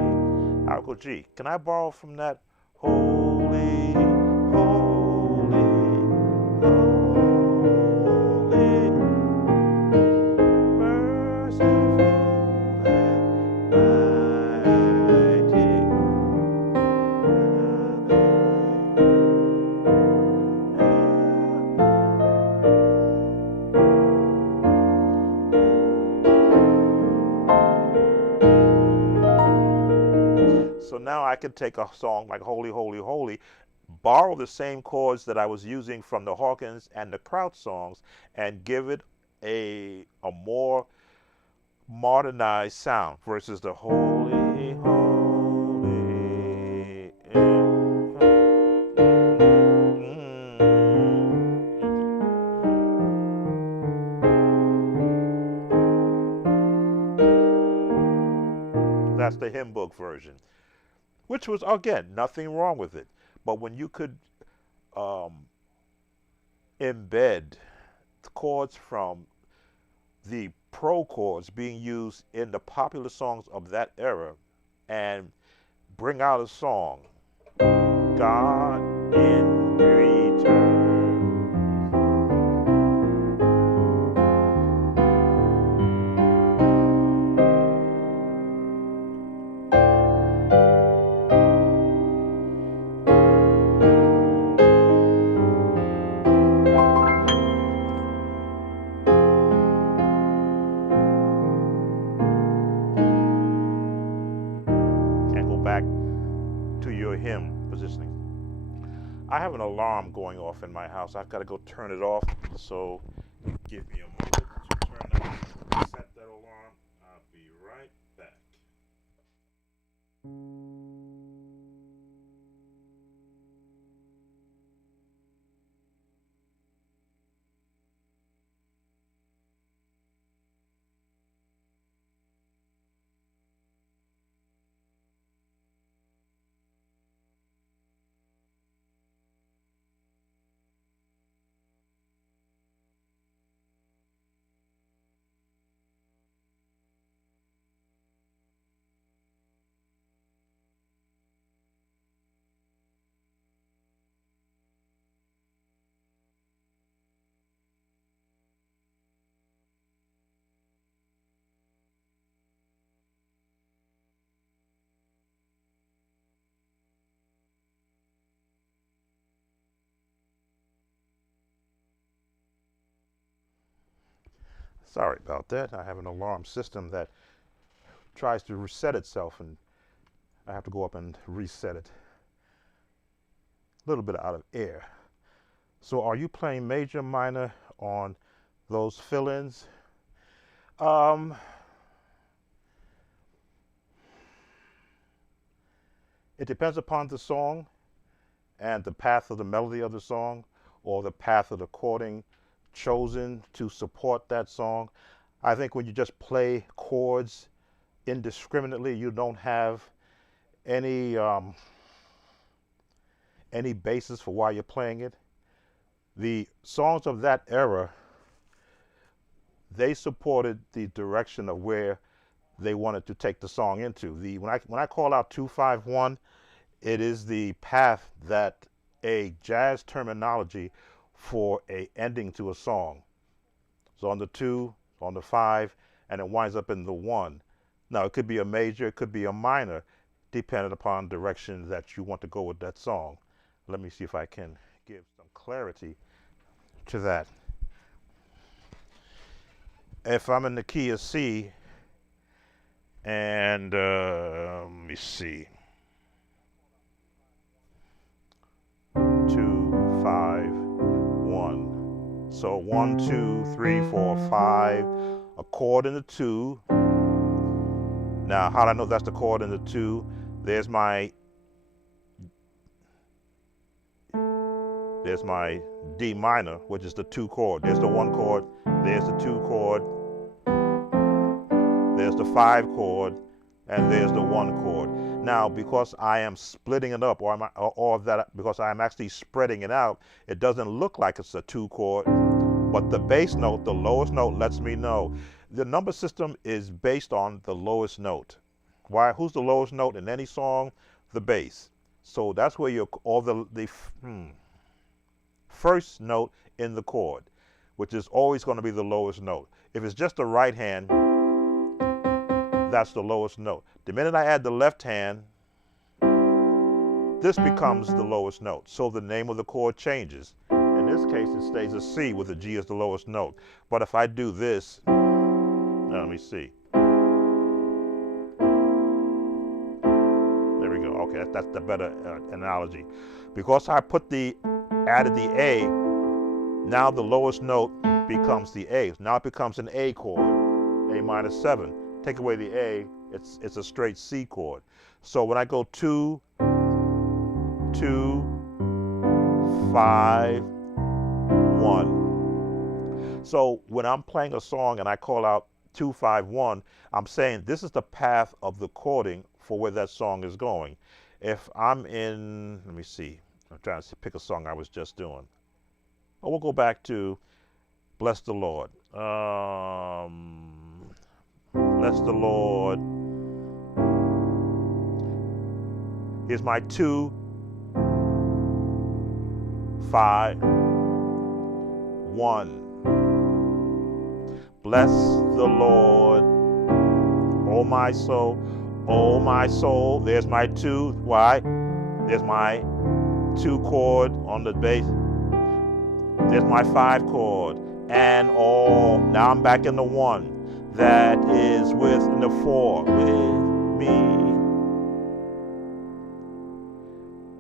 I would go, gee, can I borrow from that? Holy, Holy, Holy, merciful and mighty. I could take a song like Holy, Holy, Holy, borrow the same chords that I was using from the Hawkins and the Crouch songs and give it a more modernized sound versus the Holy, Holy. That's the hymn book version, which was, again, nothing wrong with it. But when you could um, embed chords from the pro chords being used in the popular songs of that era and bring out a song, God in return. Can't go back to your hymn positioning. I have an alarm going off in my house. I've got to go turn it off. So give me a moment to set that alarm. I'll be right back. Sorry about that. I have an alarm system that tries to reset itself, and I have to go up and reset it. A little bit out of air. So are you playing major, minor on those fill-ins? It depends upon the song and the path of the melody of the song, or the path of the chording chosen to support that song. I think when you just play chords indiscriminately, you don't have any basis for why you're playing it. The songs of that era, they supported the direction of where they wanted to take the song into. When I call out 251, it is the path that a jazz terminology for a ending to a song. So on the 2, on the 5, and it winds up in the 1. Now it could be a major, it could be a minor, depending upon direction that you want to go with that song. Let me see if I can give some clarity to that. If I'm in the key of C, and let me see, 2, 5, 1. So 1, 2, 3, 4, 5. A chord in the 2. Now, how do I know that's the chord in the 2? There's my D minor, which is the 2 chord. There's the 1 chord. There's the 2 chord. There's the 5 chord, and there's the 1 chord. Now, because I am splitting it up, because I am actually spreading it out, it doesn't look like it's a 2 chord, but the bass note, the lowest note, lets me know. The number system is based on the lowest note. Why? Who's the lowest note in any song? The bass. So that's where the first note in the chord, which is always going to be the lowest note. If it's just the right hand, that's the lowest note. The minute I add the left hand, this becomes the lowest note. So the name of the chord changes. In this case, it stays a C with the G as the lowest note. But if I do this, now let me see. There we go. Okay, that's the better analogy. Because I added the A, now the lowest note becomes the A. Now it becomes an A chord, A minor 7. Take away the A, it's a straight C chord. So when I go 2, 2, 5, 1. So when I'm playing a song and I call out 2, 5, 1, I'm saying this is the path of the chording for where that song is going. If I'm in, let me see, I'm trying to pick a song I was just doing. Oh, we'll go back to Bless the Lord. Bless the Lord. Here's my 2, 5, 1. Bless the Lord, oh my soul, oh my soul. There's my 2. Why? There's my 2 chord on the bass. There's my 5 chord. And all. Now I'm back in the 1. That is in the 4 with me.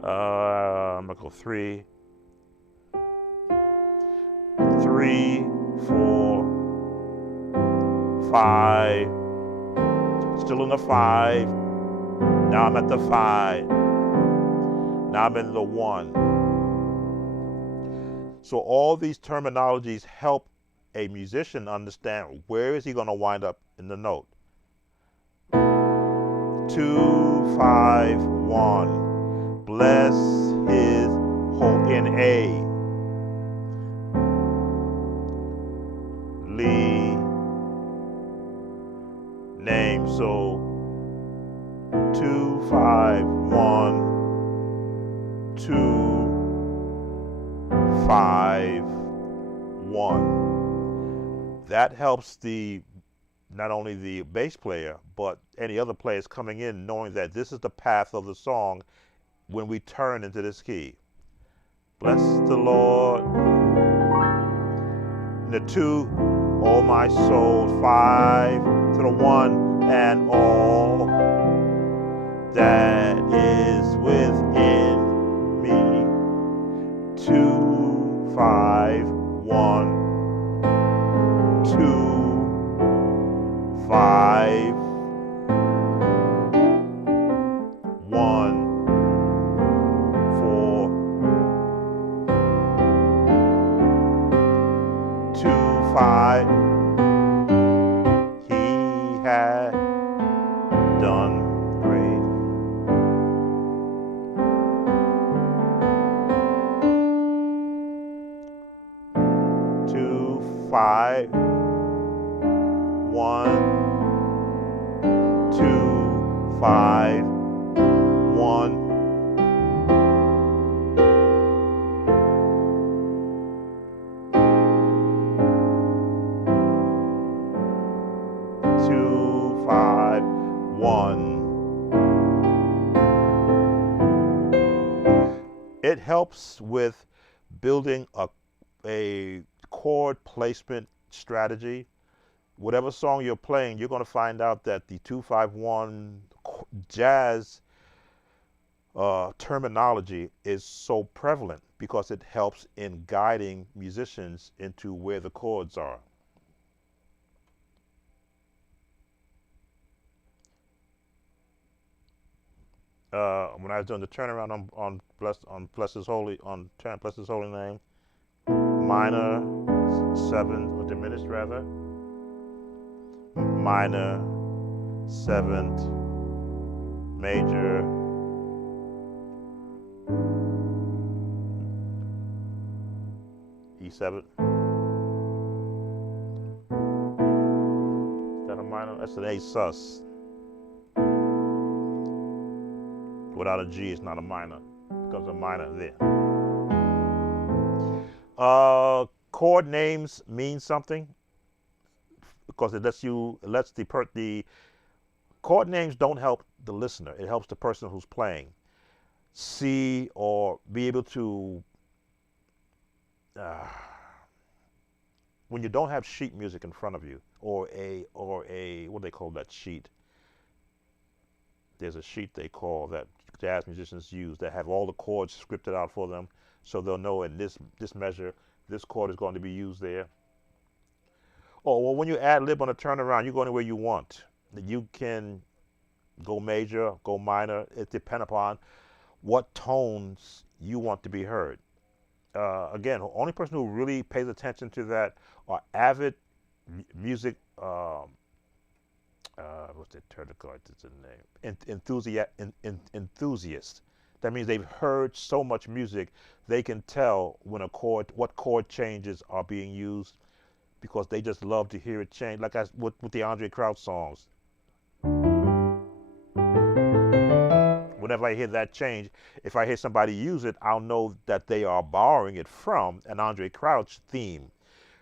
I'm gonna go 3, 3, 4, 5. Still in the 5. Now I'm at the 5. Now I'm in the 1. So all these terminologies help a musician understand where is he going to wind up in the note. 2, 5, 1. Bless his whole in A. Lee name. So 2, 5, 1, 2, 5, 1. That helps not only the bass player, but any other players coming in knowing that this is the path of the song when we turn into this key. Bless the Lord. And the 2, all my soul. 5 to the 1, and all that is within me. 2, 5, 1, 2, 5, 1, 4, 2, 5. He had done great. Two, 5, 1, 2, 5, 1. It helps with building a chord placement strategy. Whatever song you're playing, you're going to find out that the 2-5-1 jazz terminology is so prevalent because it helps in guiding musicians into where the chords are. When I was doing the turnaround on bless his holy name, minor 7 or diminished rather, minor 7th, major, E7. Is that a minor? That's an A sus. Without a G, it's not a minor. It becomes a minor there. Chord names mean something because it lets the chord names don't help the listener. It helps the person who's playing see or be able to. When you don't have sheet music in front of you, or a what do they call that sheet? There's a sheet they call that jazz musicians use that have all the chords scripted out for them, so they'll know in this measure this chord is going to be used there. Oh, well, when you ad lib on a turnaround, you go anywhere you want. You can go major, go minor. It depends upon what tones you want to be heard. Again, the only person who really pays attention to that are avid music. What's that term called? It's a name. Enthusiast. That means they've heard so much music, they can tell when what chord changes are being used, because they just love to hear it change. Like with the Andre Crouch songs. Whenever I hear that change, if I hear somebody use it, I'll know that they are borrowing it from an Andre Crouch theme.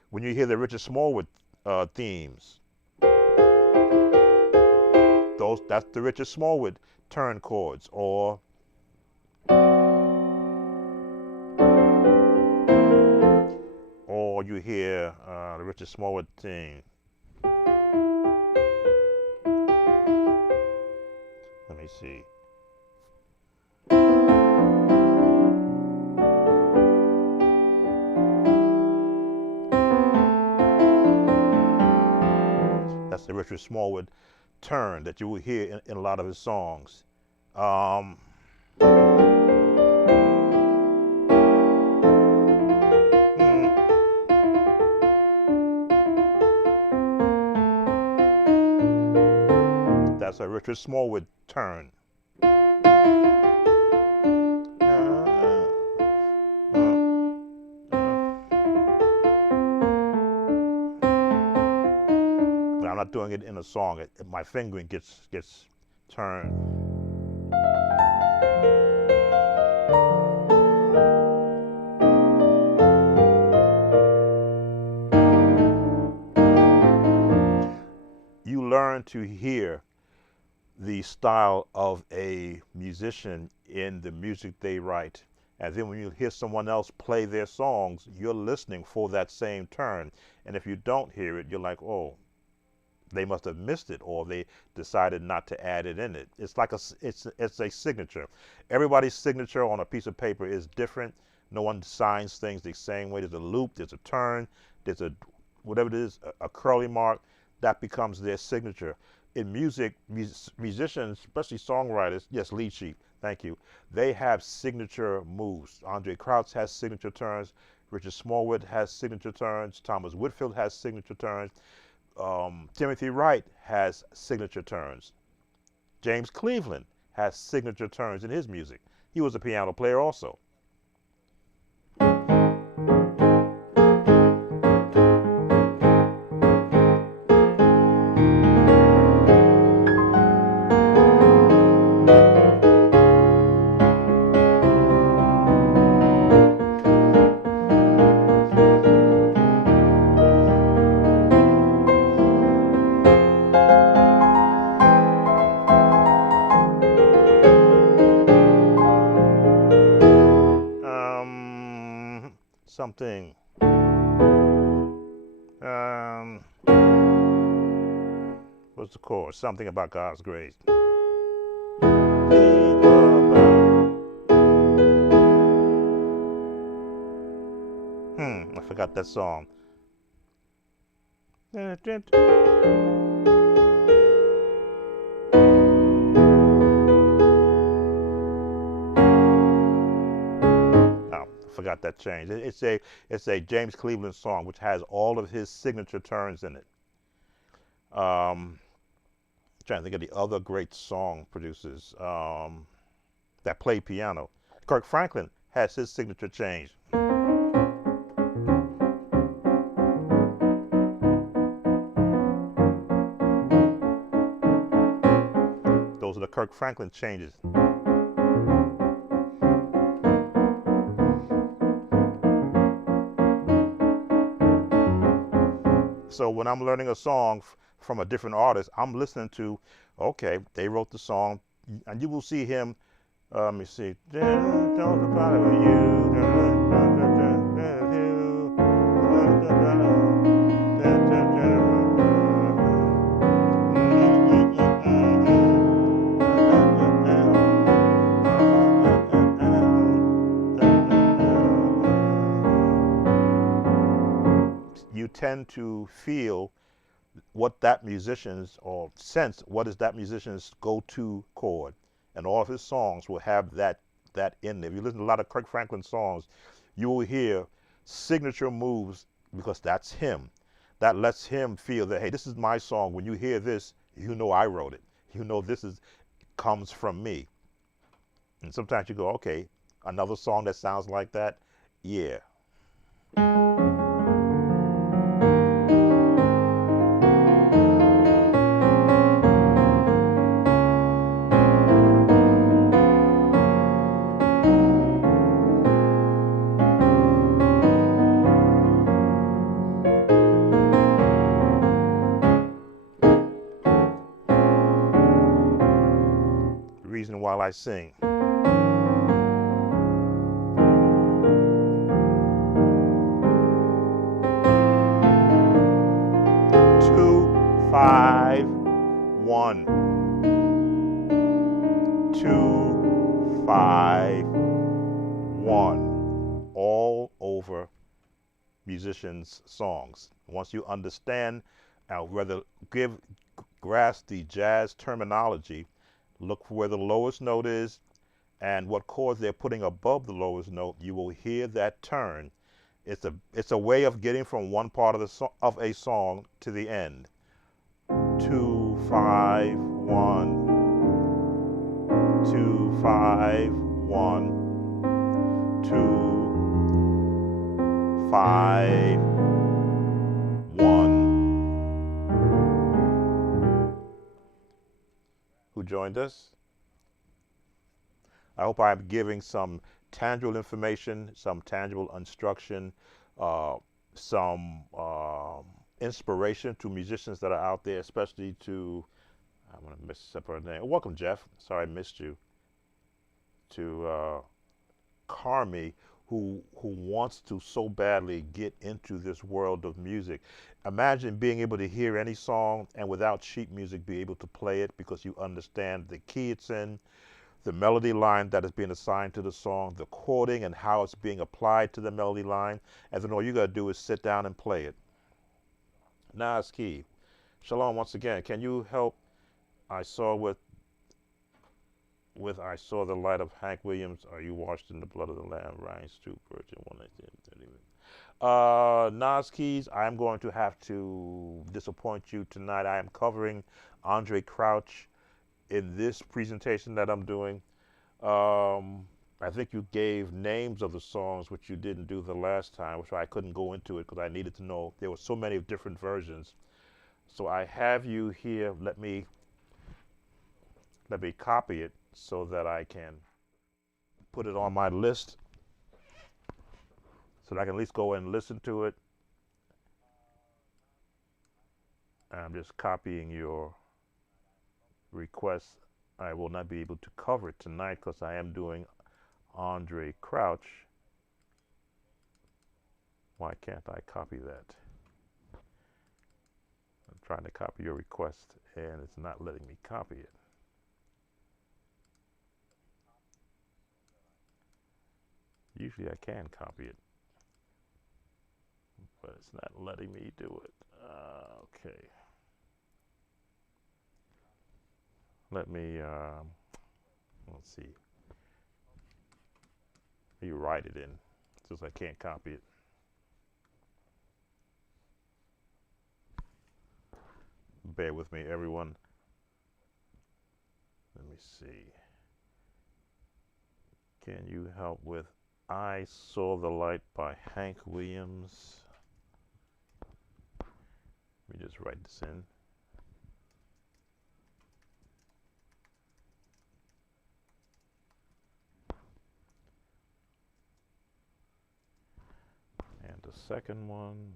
When you hear the Richard Smallwood themes, that's the Richard Smallwood turn chords, or you hear the Richard Smallwood theme. Let me see. That's the Richard Smallwood turn that you will hear in a lot of his songs. That's a Richard Smallwood turn. But I'm not doing it in a song. My fingering gets turned. You learn to hear the style of a musician in the music they write. And then when you hear someone else play their songs, you're listening for that same turn. And if you don't hear it, you're like, oh, they must have missed it, or they decided not to add it in it. It's like it's a signature. Everybody's signature on a piece of paper is different. No one signs things the same way. There's a loop, there's a turn, there's a whatever it is, a curly mark. That becomes their signature. In music, musicians, especially songwriters, yes, lead sheet, thank you, they have signature moves. Andre Crouch has signature turns. Richard Smallwood has signature turns. Thomas Whitfield has signature turns. Timothy Wright has signature turns. James Cleveland has signature turns in his music. He was a piano player also. Something. What's the chord? Something about God's grace. I forgot that song. Forgot that change. It's a James Cleveland song which has all of his signature turns in it. Trying to think of the other great song producers that play piano. Kirk Franklin has his signature change. Those are the Kirk Franklin changes. So when I'm learning a song from a different artist, I'm listening to, okay, they wrote the song, and you will see him, let me see, tend to feel what that musician's, or sense what is that musician's go-to chord, and all of his songs will have that in there. If you listen to a lot of Kirk Franklin songs, you will hear signature moves because that's him. That lets him feel that, hey, this is my song. When you hear this, you know I wrote it. You know this is comes from me. And sometimes you go, okay, another song that sounds like that, yeah. The reason why I sing. 2-5-1. 2-5-1. All over musicians' songs. Once you understand, whether grasp the jazz terminology, look for where the lowest note is and what chords they're putting above the lowest note. You will hear that turn. It's a way of getting from one part of of a song to the end. 2-5-1. 2-5-1. 2-5-1. Who joined us? I hope I'm giving some tangible information, some tangible instruction, some inspiration to musicians that are out there, especially to, I'm going to mess up her name. Welcome, Jeff. Sorry I missed you. To Carmi, who wants to so badly get into this world of music. Imagine being able to hear any song and without sheet music be able to play it because you understand the key it's in, the melody line that is being assigned to the song, the chording and how it's being applied to the melody line, and then all you got to do is sit down and play it. Nas Key, shalom once again. Can you help? I saw I saw the light of Hank Williams. Are you washed in the blood of the Lamb? Ryan's 2, Virgin 1. Nas Keys, I'm going to have to disappoint you tonight. I am covering Andre Crouch in this presentation that I'm doing. I think you gave names of the songs, which you didn't do the last time, which I couldn't go into it because I needed to know. There were so many different versions. So I have you here. Let me copy it so that I can put it on my list so that I can at least go and listen to it. I'm just copying your request. I will not be able to cover it tonight because I am doing Andre Crouch. Why can't I copy that? I'm trying to copy your request and it's not letting me copy it. Usually I can copy it, but it's not letting me do it. Okay. Let me, let's see. You write it in, since I can't copy it. Bear with me, everyone. Let me see. Can you help with I Saw the Light by Hank Williams? Let me just write this in. And the second one,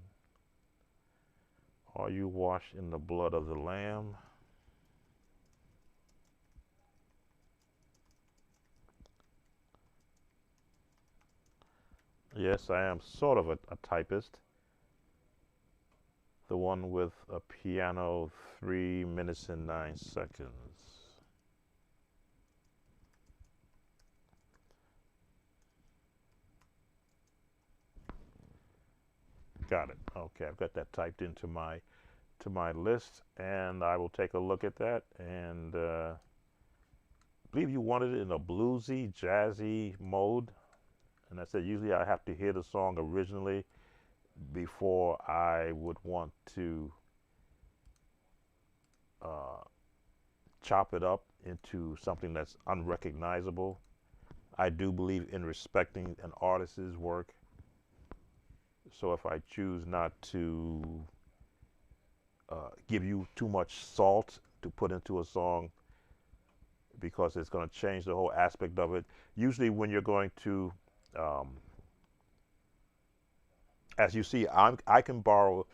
Are You Washed in the Blood of the Lamb? Yes, I am sort of a typist. The one with a piano, 3 minutes and 9 seconds. Got it. Okay, I've got that typed into my list, and I will take a look at that. And I believe you wanted it in a bluesy, jazzy mode. And I said usually I have to hear the song originally before I would want to uh, chop it up into something that's unrecognizable. I do believe in respecting an artist's work. So if I choose not to give you too much salt to put into a song because it's going to change the whole aspect of it. Usually, when you're going to, um, as you see, I can borrow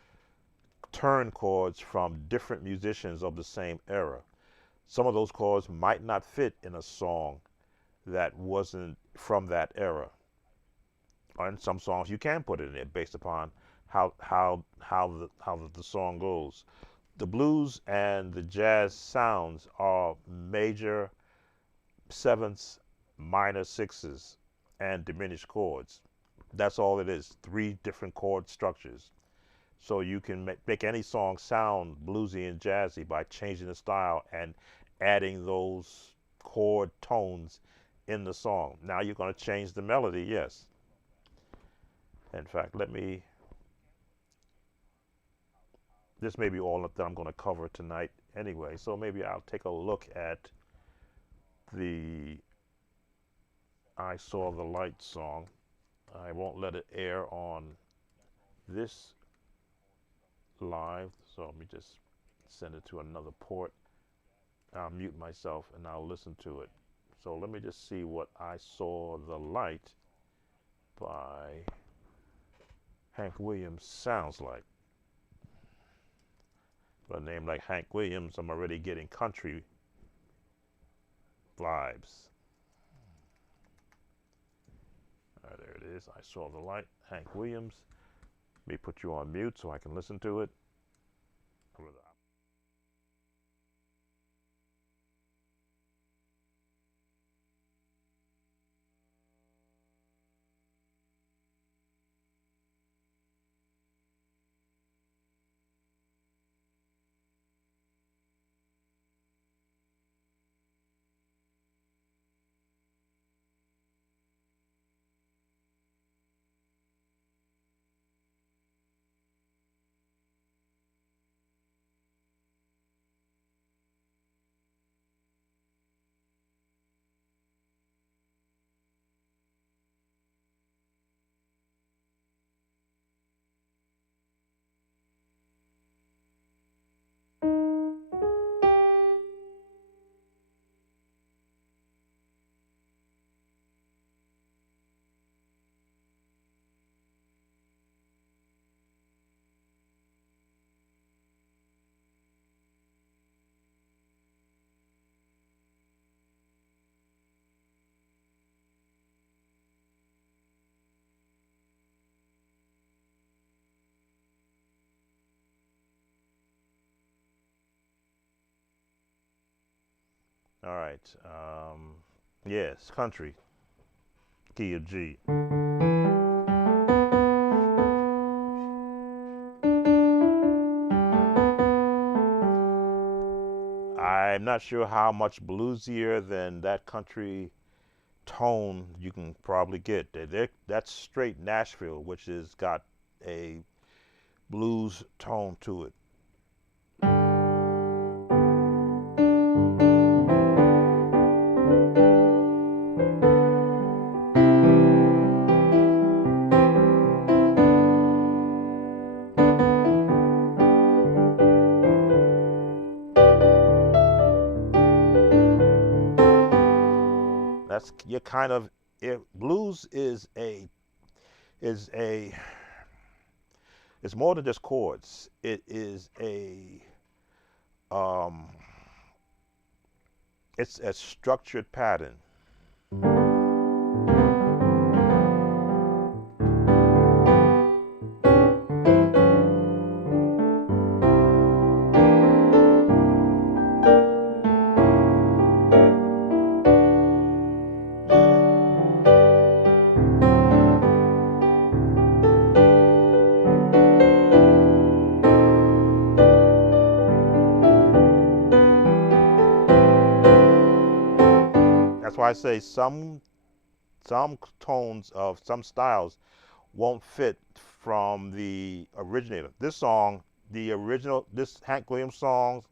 turn chords from different musicians of the same era. Some of those chords might not fit in a song that wasn't from that era. And some songs you can put it in there based upon how the song goes. The blues and the jazz sounds are major sevenths, minor sixes, and diminished chords. That's all it is. Three different chord structures. So you can make any song sound bluesy and jazzy by changing the style and adding those chord tones in the song. Now you're going to change the melody, yes. In fact, this may be all that I'm going to cover tonight anyway. So maybe I'll take a look at the I Saw the Light song. I won't let it air on this live, so let me just send it to another port. I'll mute myself and I'll listen to it. So let me just see what I Saw the Light by Hank Williams sounds like. With a name like Hank Williams, I'm already getting country vibes. All right, there it is. I Saw the Light, Hank Williams. Let me put you on mute so I can listen to it. All right. Yes, country, key of G. I'm not sure how much bluesier than that country tone you can probably get. That's straight Nashville, which has got a blues tone to it. That's your kind of blues is a it's more than just chords. It is um it's a structured pattern. why I say some tones of some styles won't fit from the originator. This song, the original, this Hank Williams song,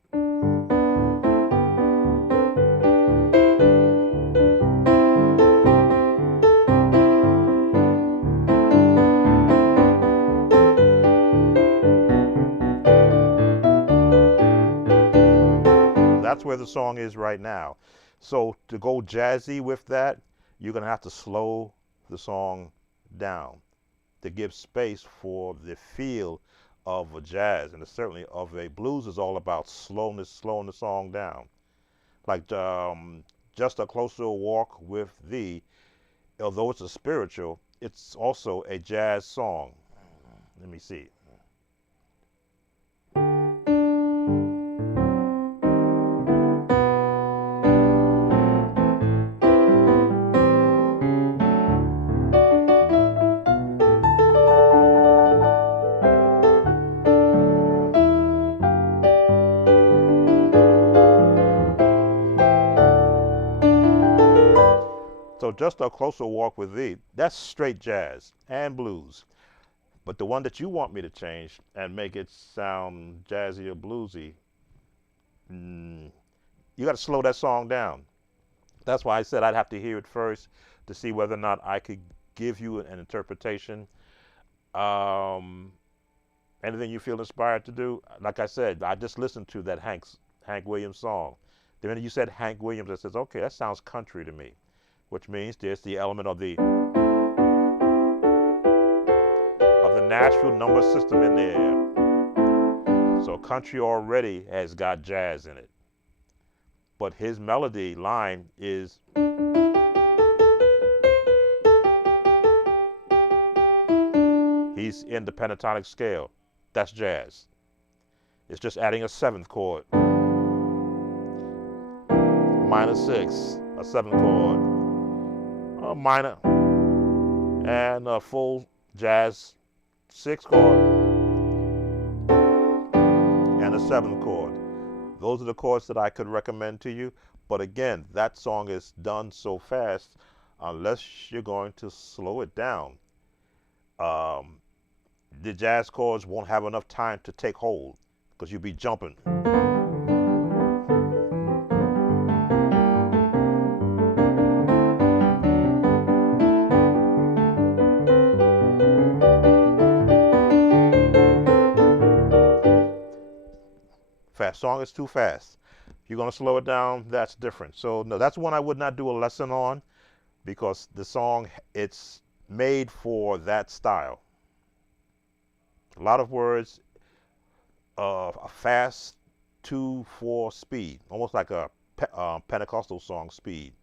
that's where the song is right now. So to go jazzy with that, you're gonna have to slow the song down to give space for the feel of a jazz, and certainly of a blues is all about slowness, slowing the song down. Like just a closer walk with thee, although it's a spiritual, it's also a jazz song. Let me see. So just a closer walk with thee, that's straight jazz and blues. But the one that you want me to change and make it sound jazzy or bluesy, you got to slow that song down. That's why I said I'd have to hear it first to see whether or not I could give you an interpretation. Um, Anything you feel inspired to do, like I said, I just listened to that Hank Williams song. The minute you said Hank Williams, I says, okay, that sounds country to me, which means there's the element of the Nashville number system in there. So country already has got jazz in it, but his melody line is he's in the pentatonic scale. That's jazz. It's just adding a seventh chord, minor six, a seventh chord, a minor, and a full jazz sixth chord and a seventh chord. Those are the chords that I could recommend to you. But again, that song is done so fast, unless you're going to slow it down, um, the jazz chords won't have enough time to take hold because you'll be jumping. Fast song is too fast. If you're going to slow it down, that's different. So no, that's one I would not do a lesson on because the song, it's made for that style. A lot of words, a fast 2/4 speed, almost like a Pentecostal song speed.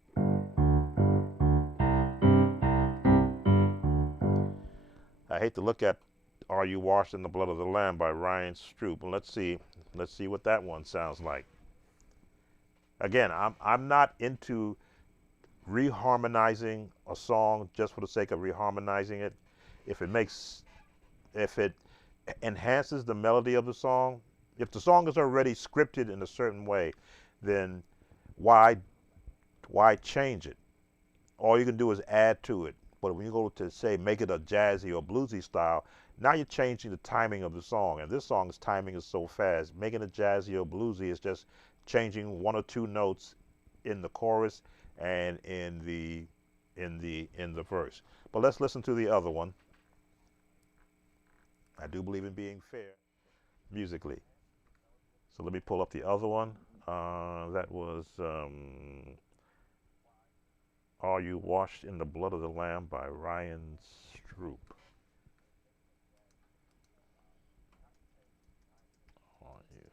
I hate to look at "Are You Washed in the Blood of the Lamb" by Ryan Stroop, and let's see what that one sounds like. Again, I'm not into reharmonizing a song just for the sake of reharmonizing it. If it enhances the melody of the song, if the song is already scripted in a certain way, then why change it? All you can do is add to it. But when you go to say make it a jazzy or bluesy style, now you're changing the timing of the song. And this song's timing is so fast. Making it jazzy or bluesy is just changing one or two notes in the chorus and in the verse. But let's listen to the other one. I do believe in being fair musically. So let me pull up the other one. That was "Are You Washed in the Blood of the Lamb" by Ryan Stroop. Are you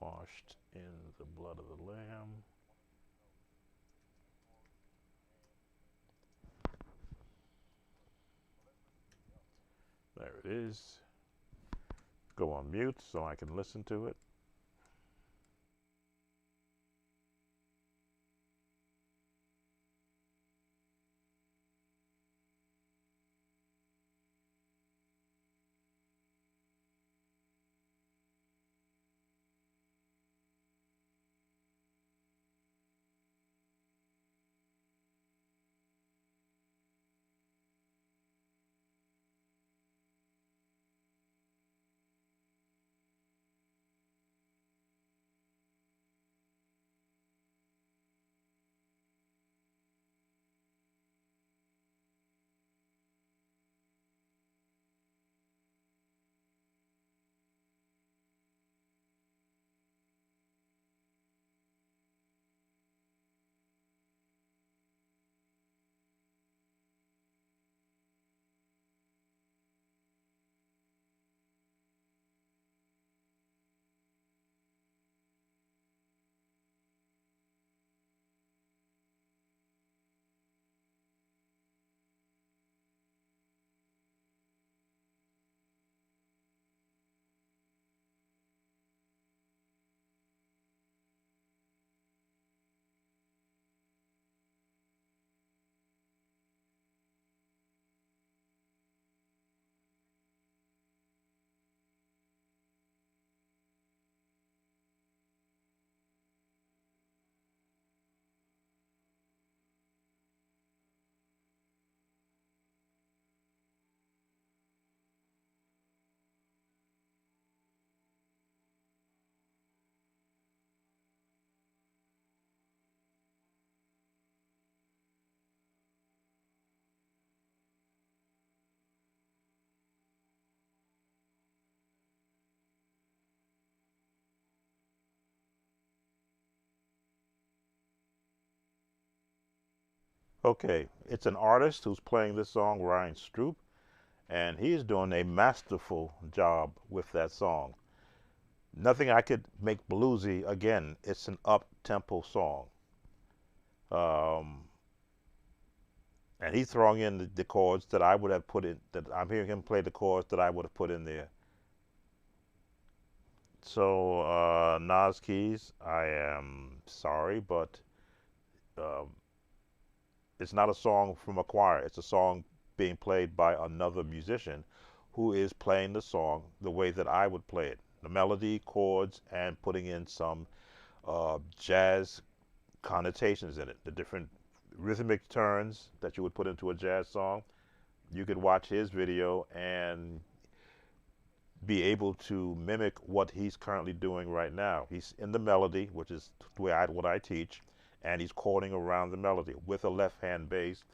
washed in the blood of the Lamb? There it is. Go on mute so I can listen to it. Okay, it's an artist who's playing this song, Ryan Stroop, and he is doing a masterful job with that song. Nothing I could make bluesy. Again, it's an up tempo song. Um, and he's throwing in the chords that I would have put in, that I'm hearing him play the chords that I would have put in there. So, Nas Keys, I am sorry, but um, it's not a song from a choir. It's a song being played by another musician who is playing the song the way that I would play it. The melody, chords, and putting in some jazz connotations in it. The different rhythmic turns that you would put into a jazz song. You could watch his video and be able to mimic what he's currently doing right now. He's in the melody, which is what I teach, and he's chording around the melody with a left hand bass,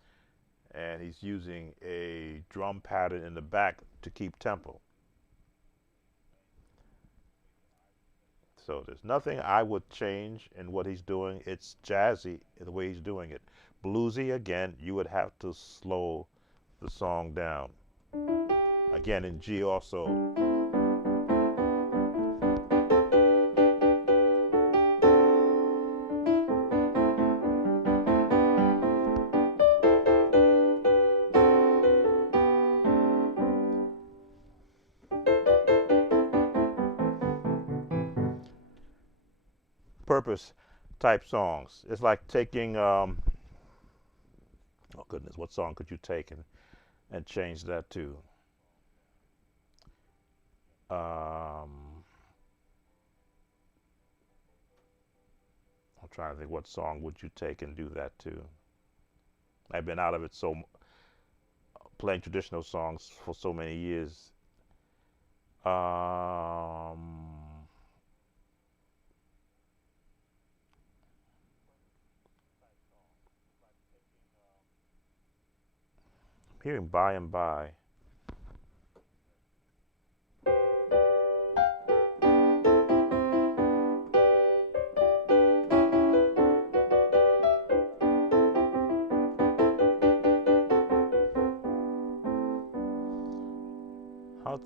and he's using a drum pattern in the back to keep tempo. So there's nothing I would change in what he's doing. It's jazzy in the way he's doing it. Bluesy, again, you would have to slow the song down. Again, in G also. Purpose type songs. It's like taking, oh goodness, what song could you take and change that to? Um, I'm trying to think, what song would you take and do that to? I've been out of it playing traditional songs for so many years. Um, Hearing by and by.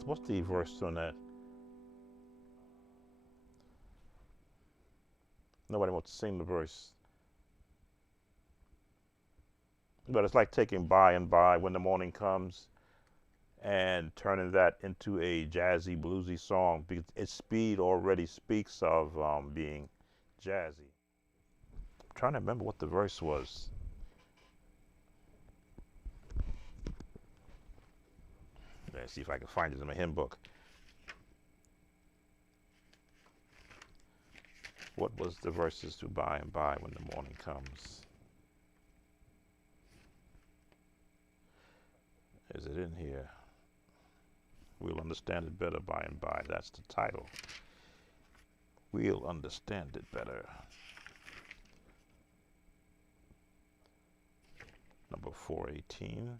What's the verse on that? Nobody wants to sing the verse. But it's like taking by and by when the morning comes and turning that into a jazzy, bluesy song because its speed already speaks of being jazzy. I'm trying to remember what the verse was. Let's see if I can find it in my hymn book. What was the verses to by and by when the morning comes? Is it in here? We'll understand it better by and by. That's the title. We'll understand it better. Number 418.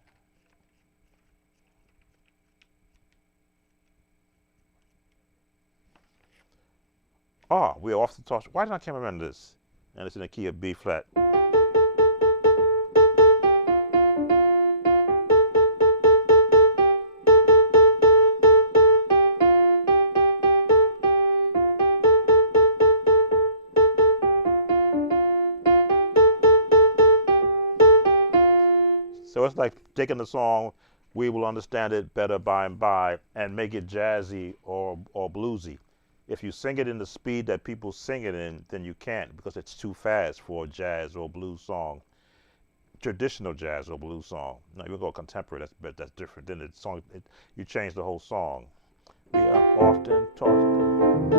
Oh, we're off the toss. Why did I can't remember this? And it's in the key of B flat. So it's like taking the song, we will understand it better by and by, and make it jazzy or bluesy. If you sing it in the speed that people sing it in, then you can't because it's too fast for a jazz or blues song, traditional jazz or blues song. Now you go contemporary, that's different. Then the song, you change the whole song. We are often taught.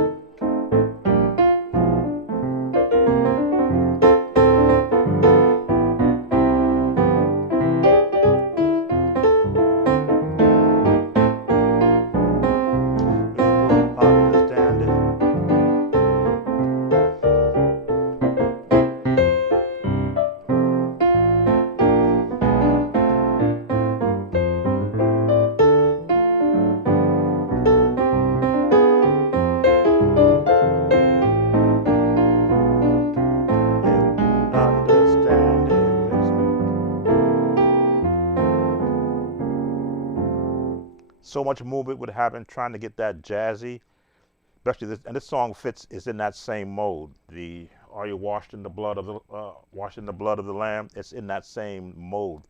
So much movement would happen trying to get that jazzy, especially this. And this song fits is in that same mode. The Are you washed in the blood of the washed in the blood of the Lamb? It's in that same mode.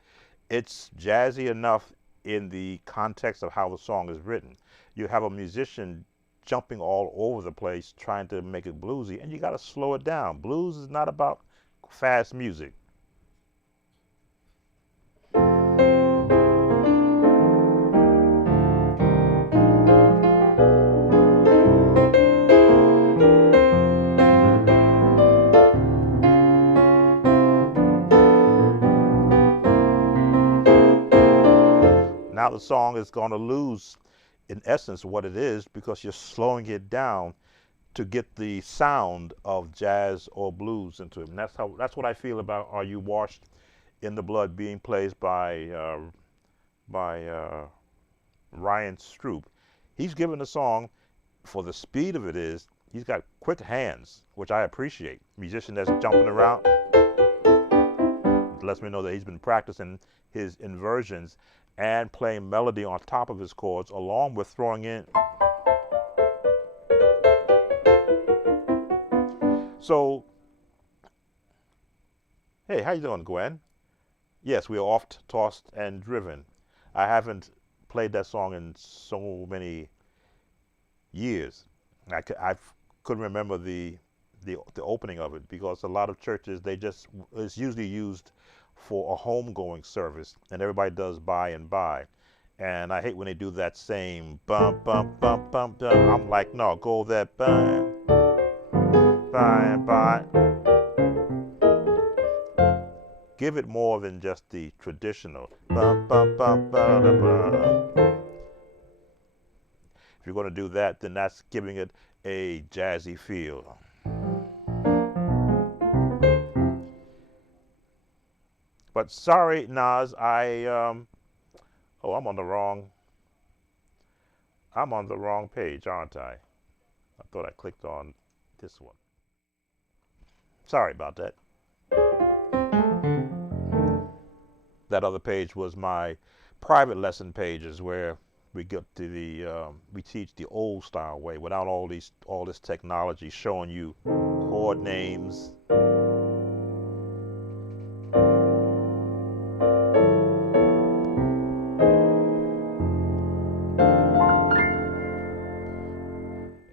It's jazzy enough in the context of how the song is written. You have a musician jumping all over the place trying to make it bluesy, and you got to slow it down. Blues is not about fast music. Now the song is going to lose, in essence, what it is because you're slowing it down to get the sound of jazz or blues into it. And that's what I feel about "Are You Washed in the Blood" being played by Ryan Stroop. He's given the song for the speed of it is. He's got quick hands, which I appreciate. Musician that's jumping around lets me know that he's been practicing his inversions and playing melody on top of his chords, along with throwing in. So, hey, how you doing, Gwen? Yes, we are oft tossed and driven. I haven't played that song in so many years. I couldn't remember the opening of it because a lot of churches they just it's usually used for a homegoing service and everybody does by and by. And I hate when they do that same bump bump bump bump bump. I'm like, no, go that bye bye bye. Give it more than just the traditional bump bump bump ba da ba. If you're going to do that, then that's giving it a jazzy feel. But sorry, Nas, oh, I'm on the wrong page, aren't I? I thought I clicked on this one. Sorry about that. That other page was my private lesson pages where we get to we teach the old style way without all this technology showing you chord names.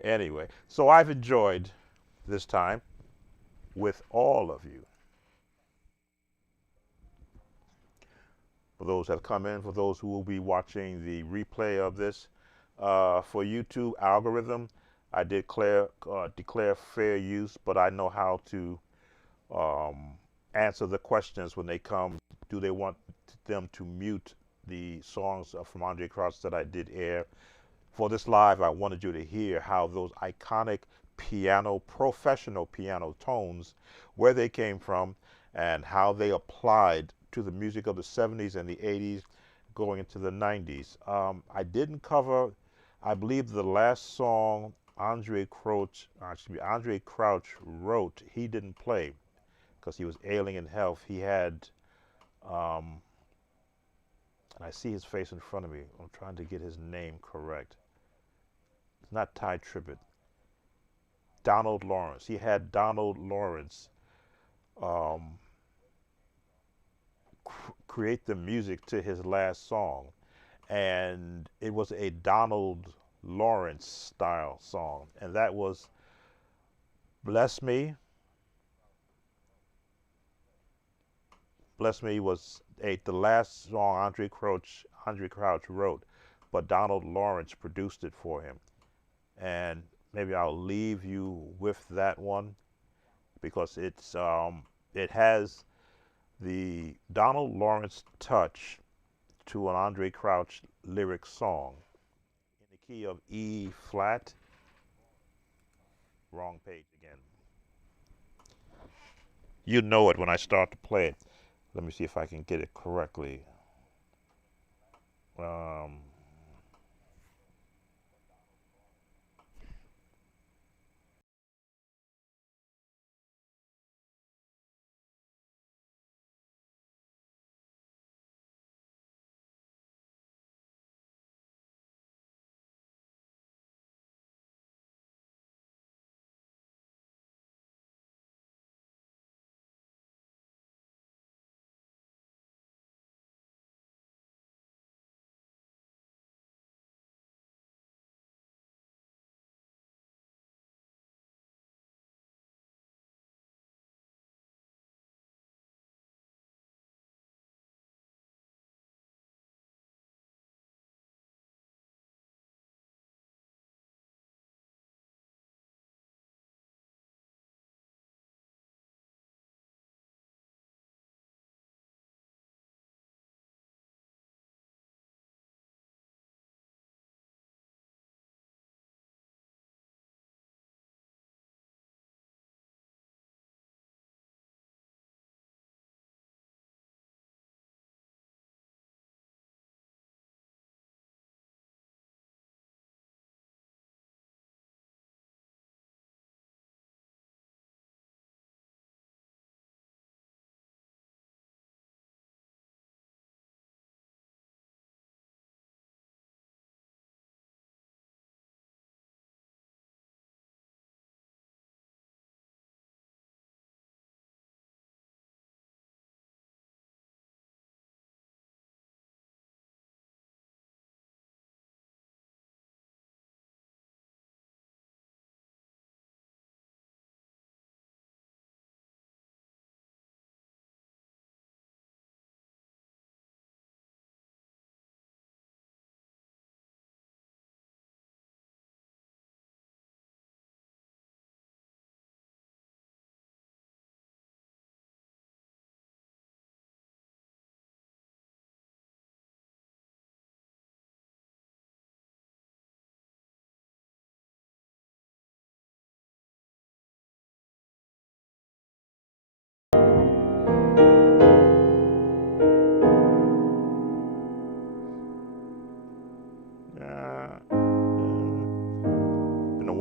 Anyway, so I've enjoyed this time with all of you. For those that have come in, for those who will be watching the replay of this, for YouTube algorithm, I declare fair use, but I know how to answer the questions when they come. Do they want them to mute the songs from Andre Crouch that I did air? For this live, I wanted you to hear how those iconic professional piano tones, where they came from, and how they applied to the music of the 70s and the 80s, going into the 90s. I didn't cover, I believe, the last song Andre Crouch wrote. He didn't play because he was ailing in health. He had, and I see his face in front of me. I'm trying to get his name correct. It's not Ty Tribbett. Donald Lawrence. He had Donald Lawrence um, create the music to his last song, and it was a Donald Lawrence style song, and that was "Bless Me." "Bless Me" was the last song Andre Crouch wrote, but Donald Lawrence produced it for him, and maybe I'll leave you with that one because it has the Donald Lawrence touch to an Andre Crouch lyric song in the key of E flat. Wrong page again. You know it when I start to play it. Let me see if I can get it correctly. Um,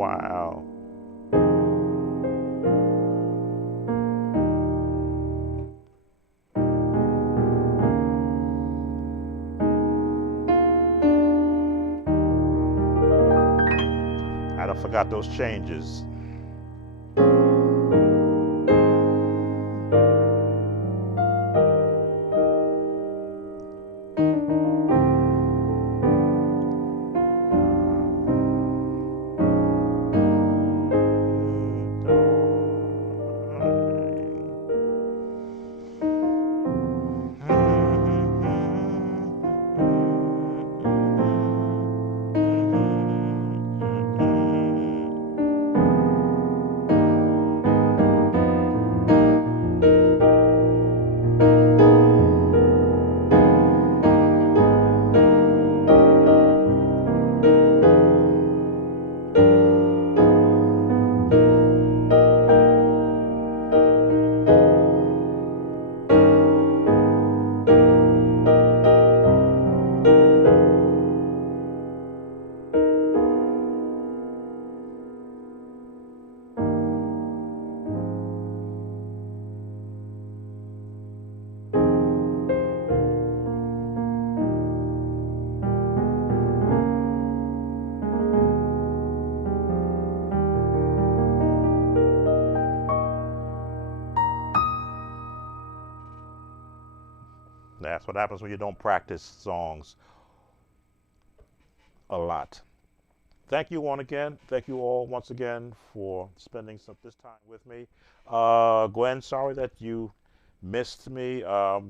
Wow. I don't forgot those changes. That's what happens when you don't practice songs a lot. Thank you one again. Thank you all once again for spending some this time with me. Gwen, sorry that you missed me. I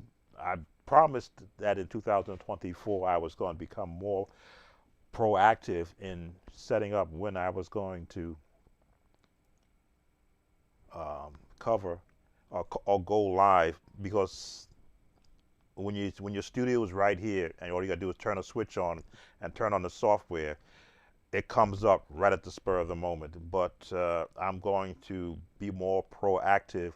promised that in 2024 I was going to become more proactive in setting up when I was going to cover or go live, because when your studio is right here and all you got to do is turn a switch on and turn on the software, it comes up right at the spur of the moment. But I'm going to be more proactive,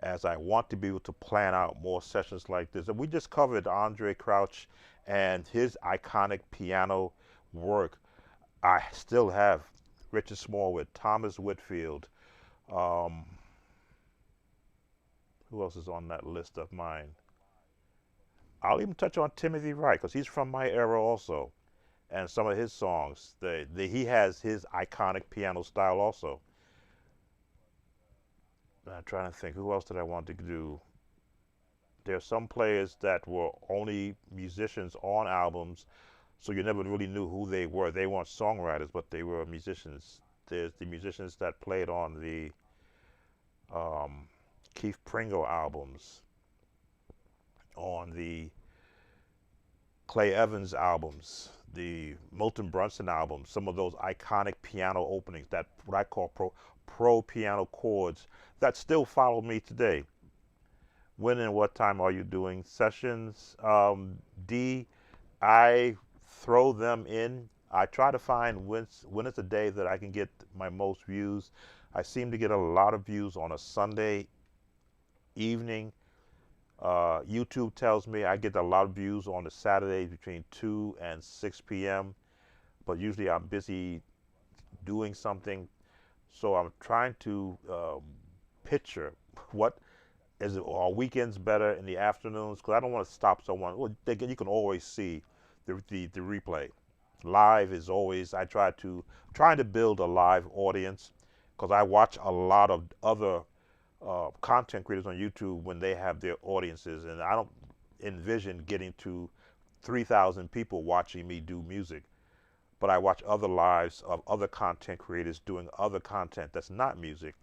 as I want to be able to plan out more sessions like this. And we just covered Andre Crouch and his iconic piano work. I still have Richard Smallwood, Thomas Whitfield. Um, who else is on that list of mine? I'll even touch on Timothy Wright, because he's from my era also. And some of his songs, he has his iconic piano style also. I'm trying to think, who else did I want to do? There are some players that were only musicians on albums, so you never really knew who they were. They weren't songwriters, but they were musicians. There's the musicians that played on the um, Keith Pringle albums, on the Clay Evans albums, the Milton Brunson albums, some of those iconic piano openings, that what I call pro piano chords, that still follow me today. When and what time are you doing sessions? D, I throw them in. I try to find when it's a day that I can get my most views. I seem to get a lot of views on a Sunday evening. YouTube tells me I get a lot of views on the Saturdays between 2 and 6 p.m. But usually I'm busy doing something. So I'm trying to picture what is it, are weekends better in the afternoons? Because I don't want to stop someone. Well, you can always see the replay. Live is always, trying to build a live audience, because I watch a lot of other content creators on YouTube when they have their audiences, and I don't envision getting to 3,000 people watching me do music. But I watch other lives of other content creators doing other content that's not music,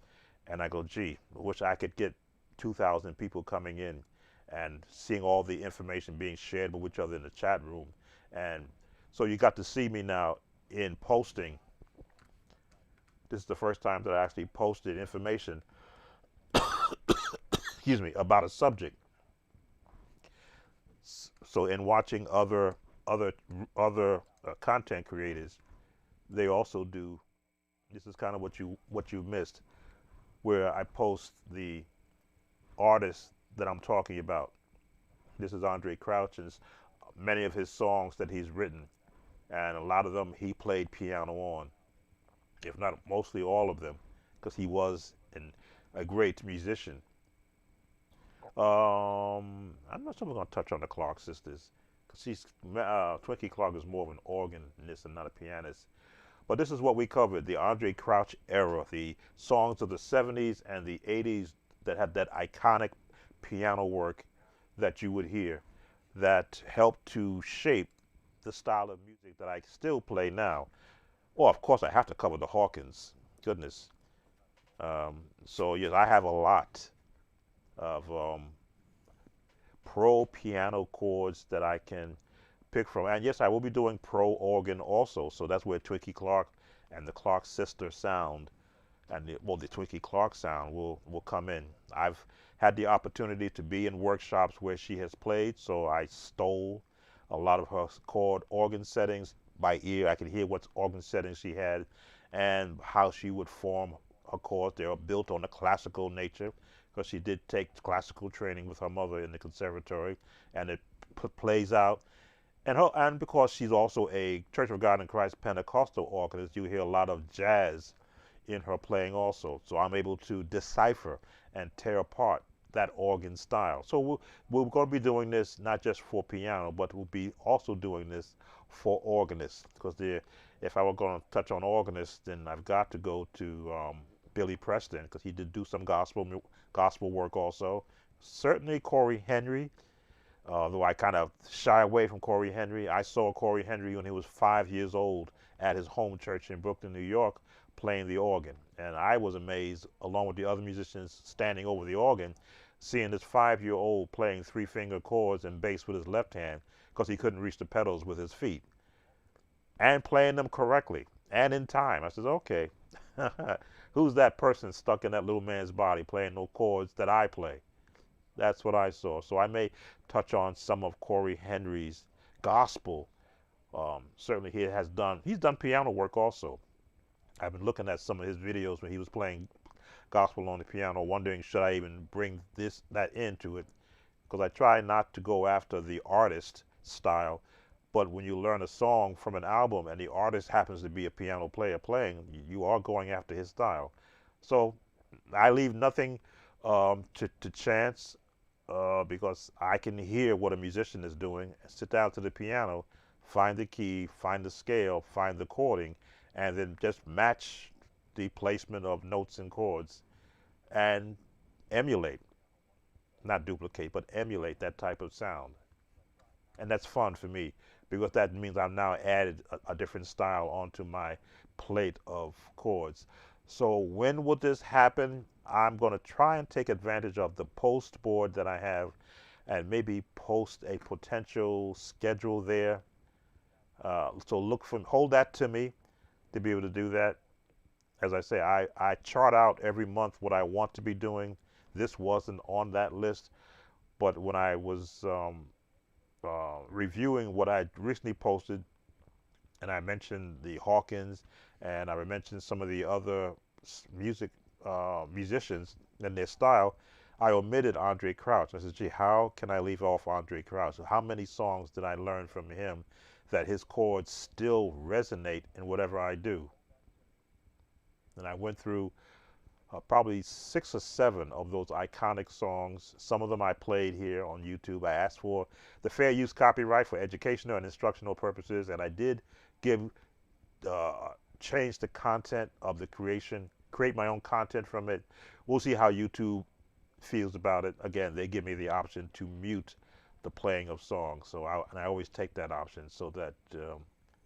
and I go, gee, I wish I could get 2,000 people coming in and seeing all the information being shared with each other in the chat room. And so you got to see me now in posting. This is the first time that I actually posted information, excuse me, about a subject. So in watching other other content creators, they also do. This is kind of what you missed, where I post the artist that I'm talking about. This is Andre Crouch and many of his songs that he's written, and a lot of them he played piano on. if not mostly all of them, because he was a great musician. I'm not sure we're going to touch on the Clark sisters, because Twinkie Clark is more of an organist and not a pianist. But this is what we covered: the Andre Crouch era, the songs of the '70s and the '80s that had that iconic piano work that you would hear, that helped to shape the style of music that I still play now. Oh, of course, I have to cover the Hawkins. Goodness. So yes, I have a lot of pro piano chords that I can pick from. And yes, I will be doing pro organ also. So that's where Twinkie Clark and the Clark sister sound and the Twinkie Clark sound will come in. I've had the opportunity to be in workshops where she has played, so I stole a lot of her chord organ settings by ear. I could hear what organ settings she had and how she would form her chords. They are built on a classical nature because she did take classical training with her mother in the conservatory, and it plays out. And because she's also a Church of God in Christ Pentecostal organist, you hear a lot of jazz in her playing also. So I'm able to decipher and tear apart that organ style. So we're going to be doing this not just for piano, but we'll be also doing this for organists. Because if I were going to touch on organists, then I've got to go to Billy Preston, because he did do some gospel work also. Certainly Corey Henry, though I kind of shy away from Corey Henry. I saw Corey Henry when he was 5 years old at his home church in Brooklyn, New York, playing the organ. And I was amazed, along with the other musicians standing over the organ, seeing this 5-year-old playing three-finger chords and bass with his left hand because he couldn't reach the pedals with his feet, and playing them correctly and in time. I said, okay, who's that person stuck in that little man's body playing no chords that I play? That's what I saw. So I may touch on some of Corey Henry's gospel. Certainly he's done piano work also. I've been looking at some of his videos when he was playing gospel on the piano, wondering should I even bring that into it, because I try not to go after the artist style. But when you learn a song from an album and the artist happens to be a piano player playing, you are going after his style. So I leave nothing to chance, because I can hear what a musician is doing, sit down to the piano, find the key, find the scale, find the chording, and then just match the placement of notes and chords and emulate, not duplicate, but emulate that type of sound. And that's fun for me, because that means I've now added a different style onto my plate of chords. So when will this happen? I'm going to try and take advantage of the post board that I have and maybe post a potential schedule there. So hold that to me to be able to do that. As I say, I chart out every month what I want to be doing. This wasn't on that list, but when I was reviewing what I recently posted, and I mentioned the Hawkins, and I mentioned some of the other musicians and their style, I omitted Andre Crouch. I said, gee, how can I leave off Andre Crouch? How many songs did I learn from him that his chords still resonate in whatever I do? And I went through probably 6 or 7 of those iconic songs. Some of them I played here on YouTube. I asked for the fair use copyright for educational and instructional purposes, and I did give change the content of the create my own content from it. We'll see how YouTube feels about it. Again, they give me the option to mute the playing of songs, and I always take that option so that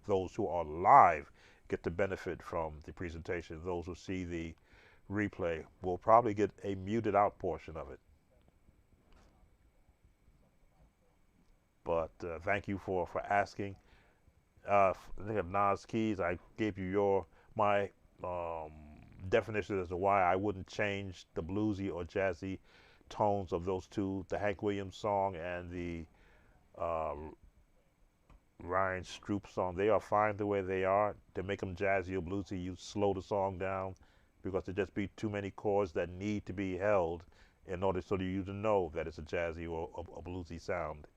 those who are live get the benefit from the presentation. Those who see the replay will probably get a muted out portion of it. But thank you for asking. Think of Nas Keys. I gave you my definition as to why I wouldn't change the bluesy or jazzy tones of those two, the Hank Williams song and the uh, Ryan Stroop song. They are fine the way they are. To make them jazzy or bluesy, you slow the song down, because there just be too many chords that need to be held in order so you to know that it's a jazzy or a bluesy sound.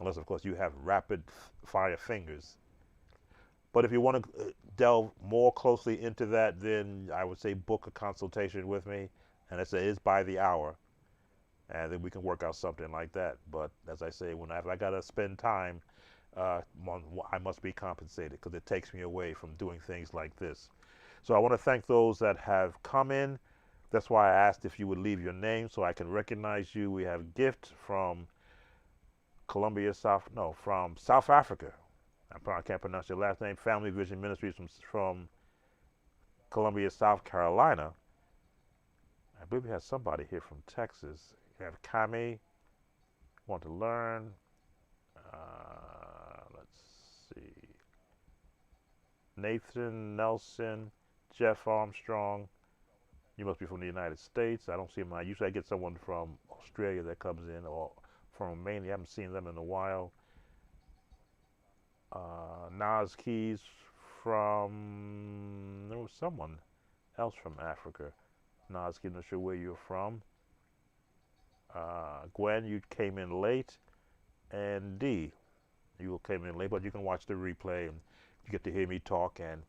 Unless, of course, you have rapid fire fingers. But if you want to delve more closely into that, then I would say book a consultation with me, and it is by the hour, and then we can work out something like that. But as I say, if I gotta spend time, I must be compensated because it takes me away from doing things like this. So I want to thank those that have come in. That's why I asked if you would leave your name so I can recognize you. We have Gift from from South Africa. I probably can't pronounce your last name. Family Vision Ministries from Columbia, South Carolina. I believe we have somebody here from Texas. You have Kami, want to learn. Let's see. Nathan Nelson, Jeff Armstrong. You must be from the United States. I don't see them. Usually I get someone from Australia that comes in, or from Romania. I haven't seen them in a while. Nas Keys there was someone else from Africa. Nas Keys, not sure where you're from. Gwen, you came in late. And D, you came in late, but you can watch the replay and you get to hear me talk and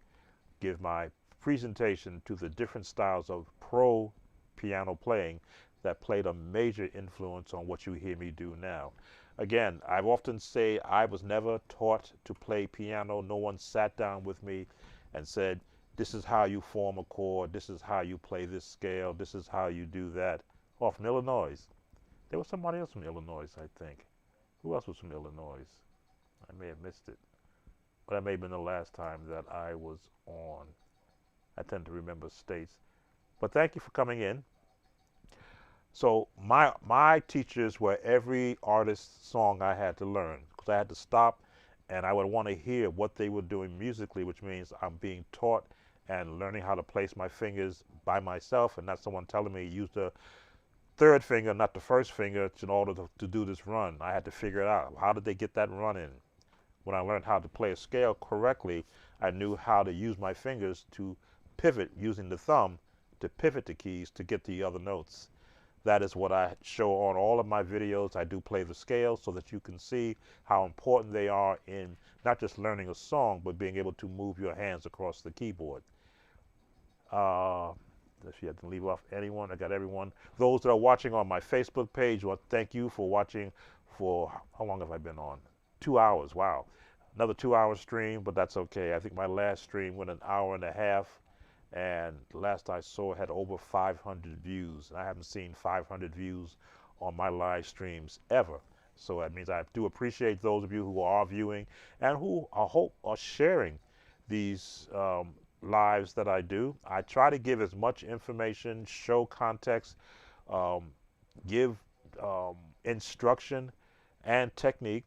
give my presentation to the different styles of pro piano playing that played a major influence on what you hear me do now. Again, I've often say I was never taught to play piano. No one sat down with me and said, this is how you form a chord, this is how you play this scale, this is how you do that. Oh, from Illinois. There was somebody else from Illinois, I think. Who else was from Illinois? I may have missed it. But that may have been the last time that I was on. I tend to remember states. But thank you for coming in. So my teachers were every artist's song I had to learn, because I had to stop and I would want to hear what they were doing musically, which means I'm being taught and learning how to place my fingers by myself and not someone telling me use the third finger, not the first finger, in order to do this run. I had to figure it out. How did they get that run in? When I learned how to play a scale correctly, I knew how to use my fingers to pivot using the thumb to pivot the keys to get the other notes. That is what I show on all of my videos. I do play the scales so that you can see how important they are in not just learning a song, but being able to move your hands across the keyboard. If you had to leave off anyone, I got everyone. Those that are watching on my Facebook page, well, thank you for watching for, how long have I been on? 2 hours, wow. Another 2 hour stream, but that's okay. I think my last stream went an hour and a half, and last I saw it had over 500 views. I haven't seen 500 views on my live streams ever. So that means I do appreciate those of you who are viewing and who I hope are sharing these lives that I do. I try to give as much information, show context, give instruction and technique,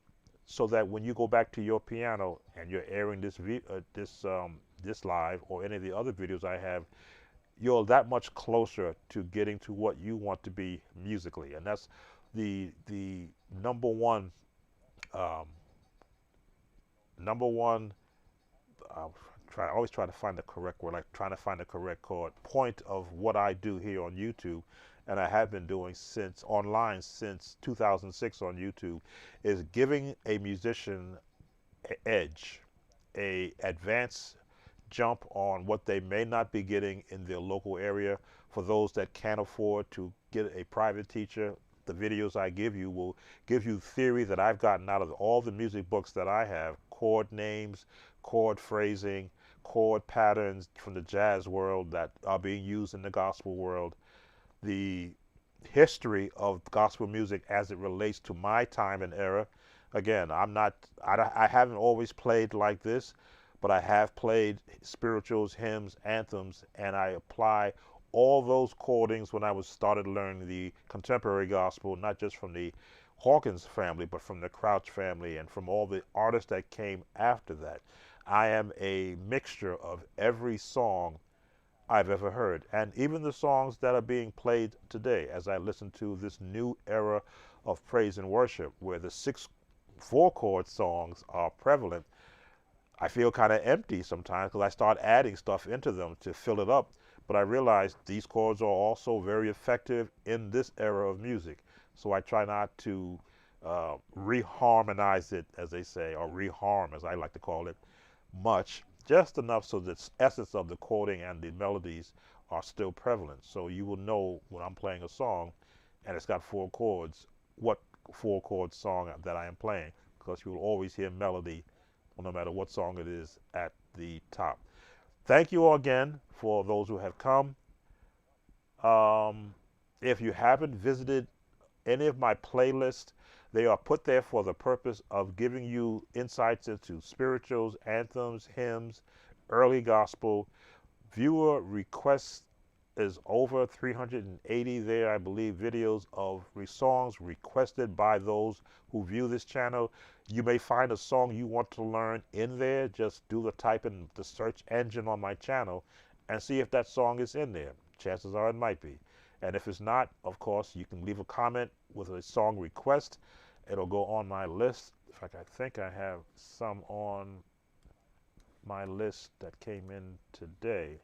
so that when you go back to your piano and you're airing this live or any of the other videos I have, you're that much closer to getting to what you want to be musically, and that's the number one number one. I always try to find the correct word, like trying to find the correct chord point of what I do here on YouTube, and I have been doing since 2006 on YouTube, is giving a musician an edge, a advanced jump on what they may not be getting in their local area. For those that can't afford to get a private teacher, the videos I give you will give you theory that I've gotten out of all the music books that I have, chord names, chord phrasing, chord patterns from the jazz world that are being used in the gospel world, the history of gospel music as it relates to my time and era. Again, I haven't always played like this, but I have played spirituals, hymns, anthems, and I apply all those chordings when I was started learning the contemporary gospel, not just from the Hawkins family, but from the Crouch family and from all the artists that came after that. I am a mixture of every song I've ever heard, and even the songs that are being played today as I listen to this new era of praise and worship, where the 4-chord songs are prevalent. I feel kind of empty sometimes because I start adding stuff into them to fill it up, but I realize these chords are also very effective in this era of music, so I try not to reharmonize it, as they say, or reharm, as I like to call it, much, just enough so the essence of the chording and the melodies are still prevalent. So you will know when I'm playing a song and it's got four chords, what four chord song that I am playing, because you will always hear melody no matter what song it is at the top. Thank you all again for those who have come. Um, if you haven't visited any of my playlists, they are put there for the purpose of giving you insights into spirituals, anthems, hymns, early gospel. Viewer requests is over 380 there, I believe, videos of songs requested by those who view this channel. You may find a song you want to learn in there. Just do the type in the search engine on my channel and see if that song is in there. Chances are it might be. And if it's not, of course, you can leave a comment with a song request. It'll go on my list. In fact, I think I have some on my list that came in today.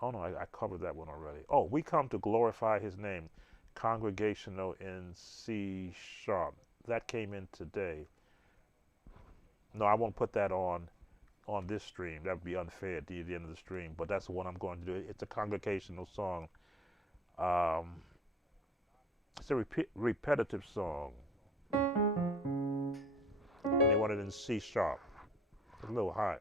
Oh no, I covered that one already. Oh, we come to glorify his name. Congregational in C sharp. That came in today. No, I won't put that on this stream. That would be unfair at the end of the stream. But that's the one I'm going to do. It's a congregational song. Um, it's a repetitive song. And they want it in C sharp. It's a little high.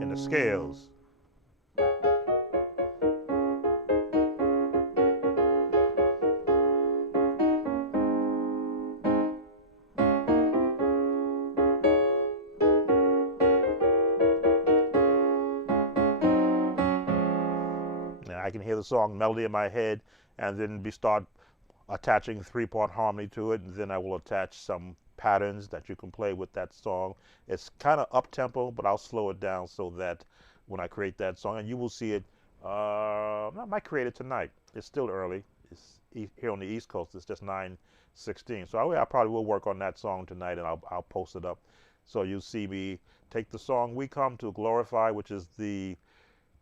In the scales. Now I can hear the song melody in my head and then start attaching three-part harmony to it, and then I will attach some patterns that you can play with that song. It's kind of up-tempo, but I'll slow it down so that when I create that song, and you will see it, I might create it tonight. It's still early. It's here on the East Coast. It's just 9:16. So I probably will work on that song tonight, and I'll post it up. So you'll see me take the song "We Come to Glorify," which is the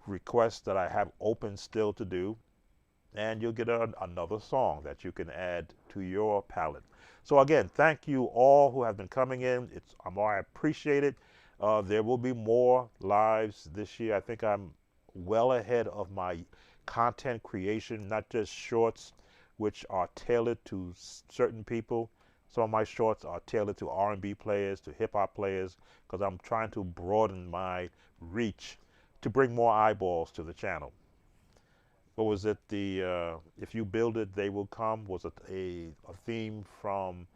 request that I have open still to do, and you'll get another song that you can add to your palette. So again, thank you all who have been coming in. I appreciate it. There will be more lives this year. I think I'm well ahead of my content creation, not just shorts, which are tailored to certain people. Some of my shorts are tailored to R&B players, to hip hop players, because I'm trying to broaden my reach to bring more eyeballs to the channel. What was it? The if you build it, they will come. Was it a theme from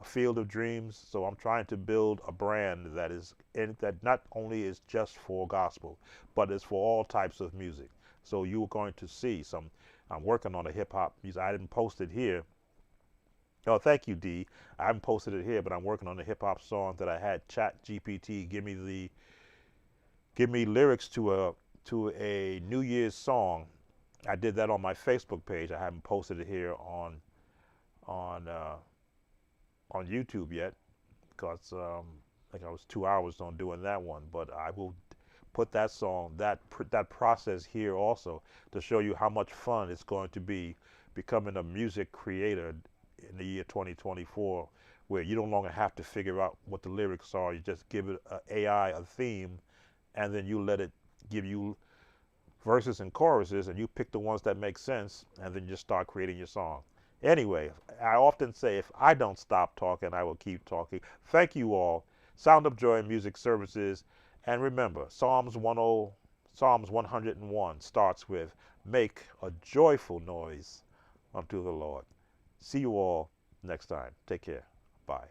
A Field of Dreams? So I'm trying to build a brand that is that not only is just for gospel, but is for all types of music. So you are going to see some. I'm working on a hip hop music. I didn't post it here. Oh, thank you, D. I haven't posted it here, but I'm working on a hip hop song that I had Chat GPT give me lyrics to a New Year's song. I did that on my Facebook page. I haven't posted it here on uh, on YouTube yet because I think I was 2 hours on doing that one. But I will put that song, that process here also to show you how much fun it's going to be becoming a music creator in the year 2024, where you no longer have to figure out what the lyrics are. You just give it AI a theme, and then you let it give you verses and choruses, and you pick the ones that make sense, and then you just start creating your song. Anyway, I often say if I don't stop talking, I will keep talking. Thank you all. Sound of Joy Music Services. And remember, Psalms 101 starts with, "Make a joyful noise unto the Lord." See you all next time. Take care. Bye.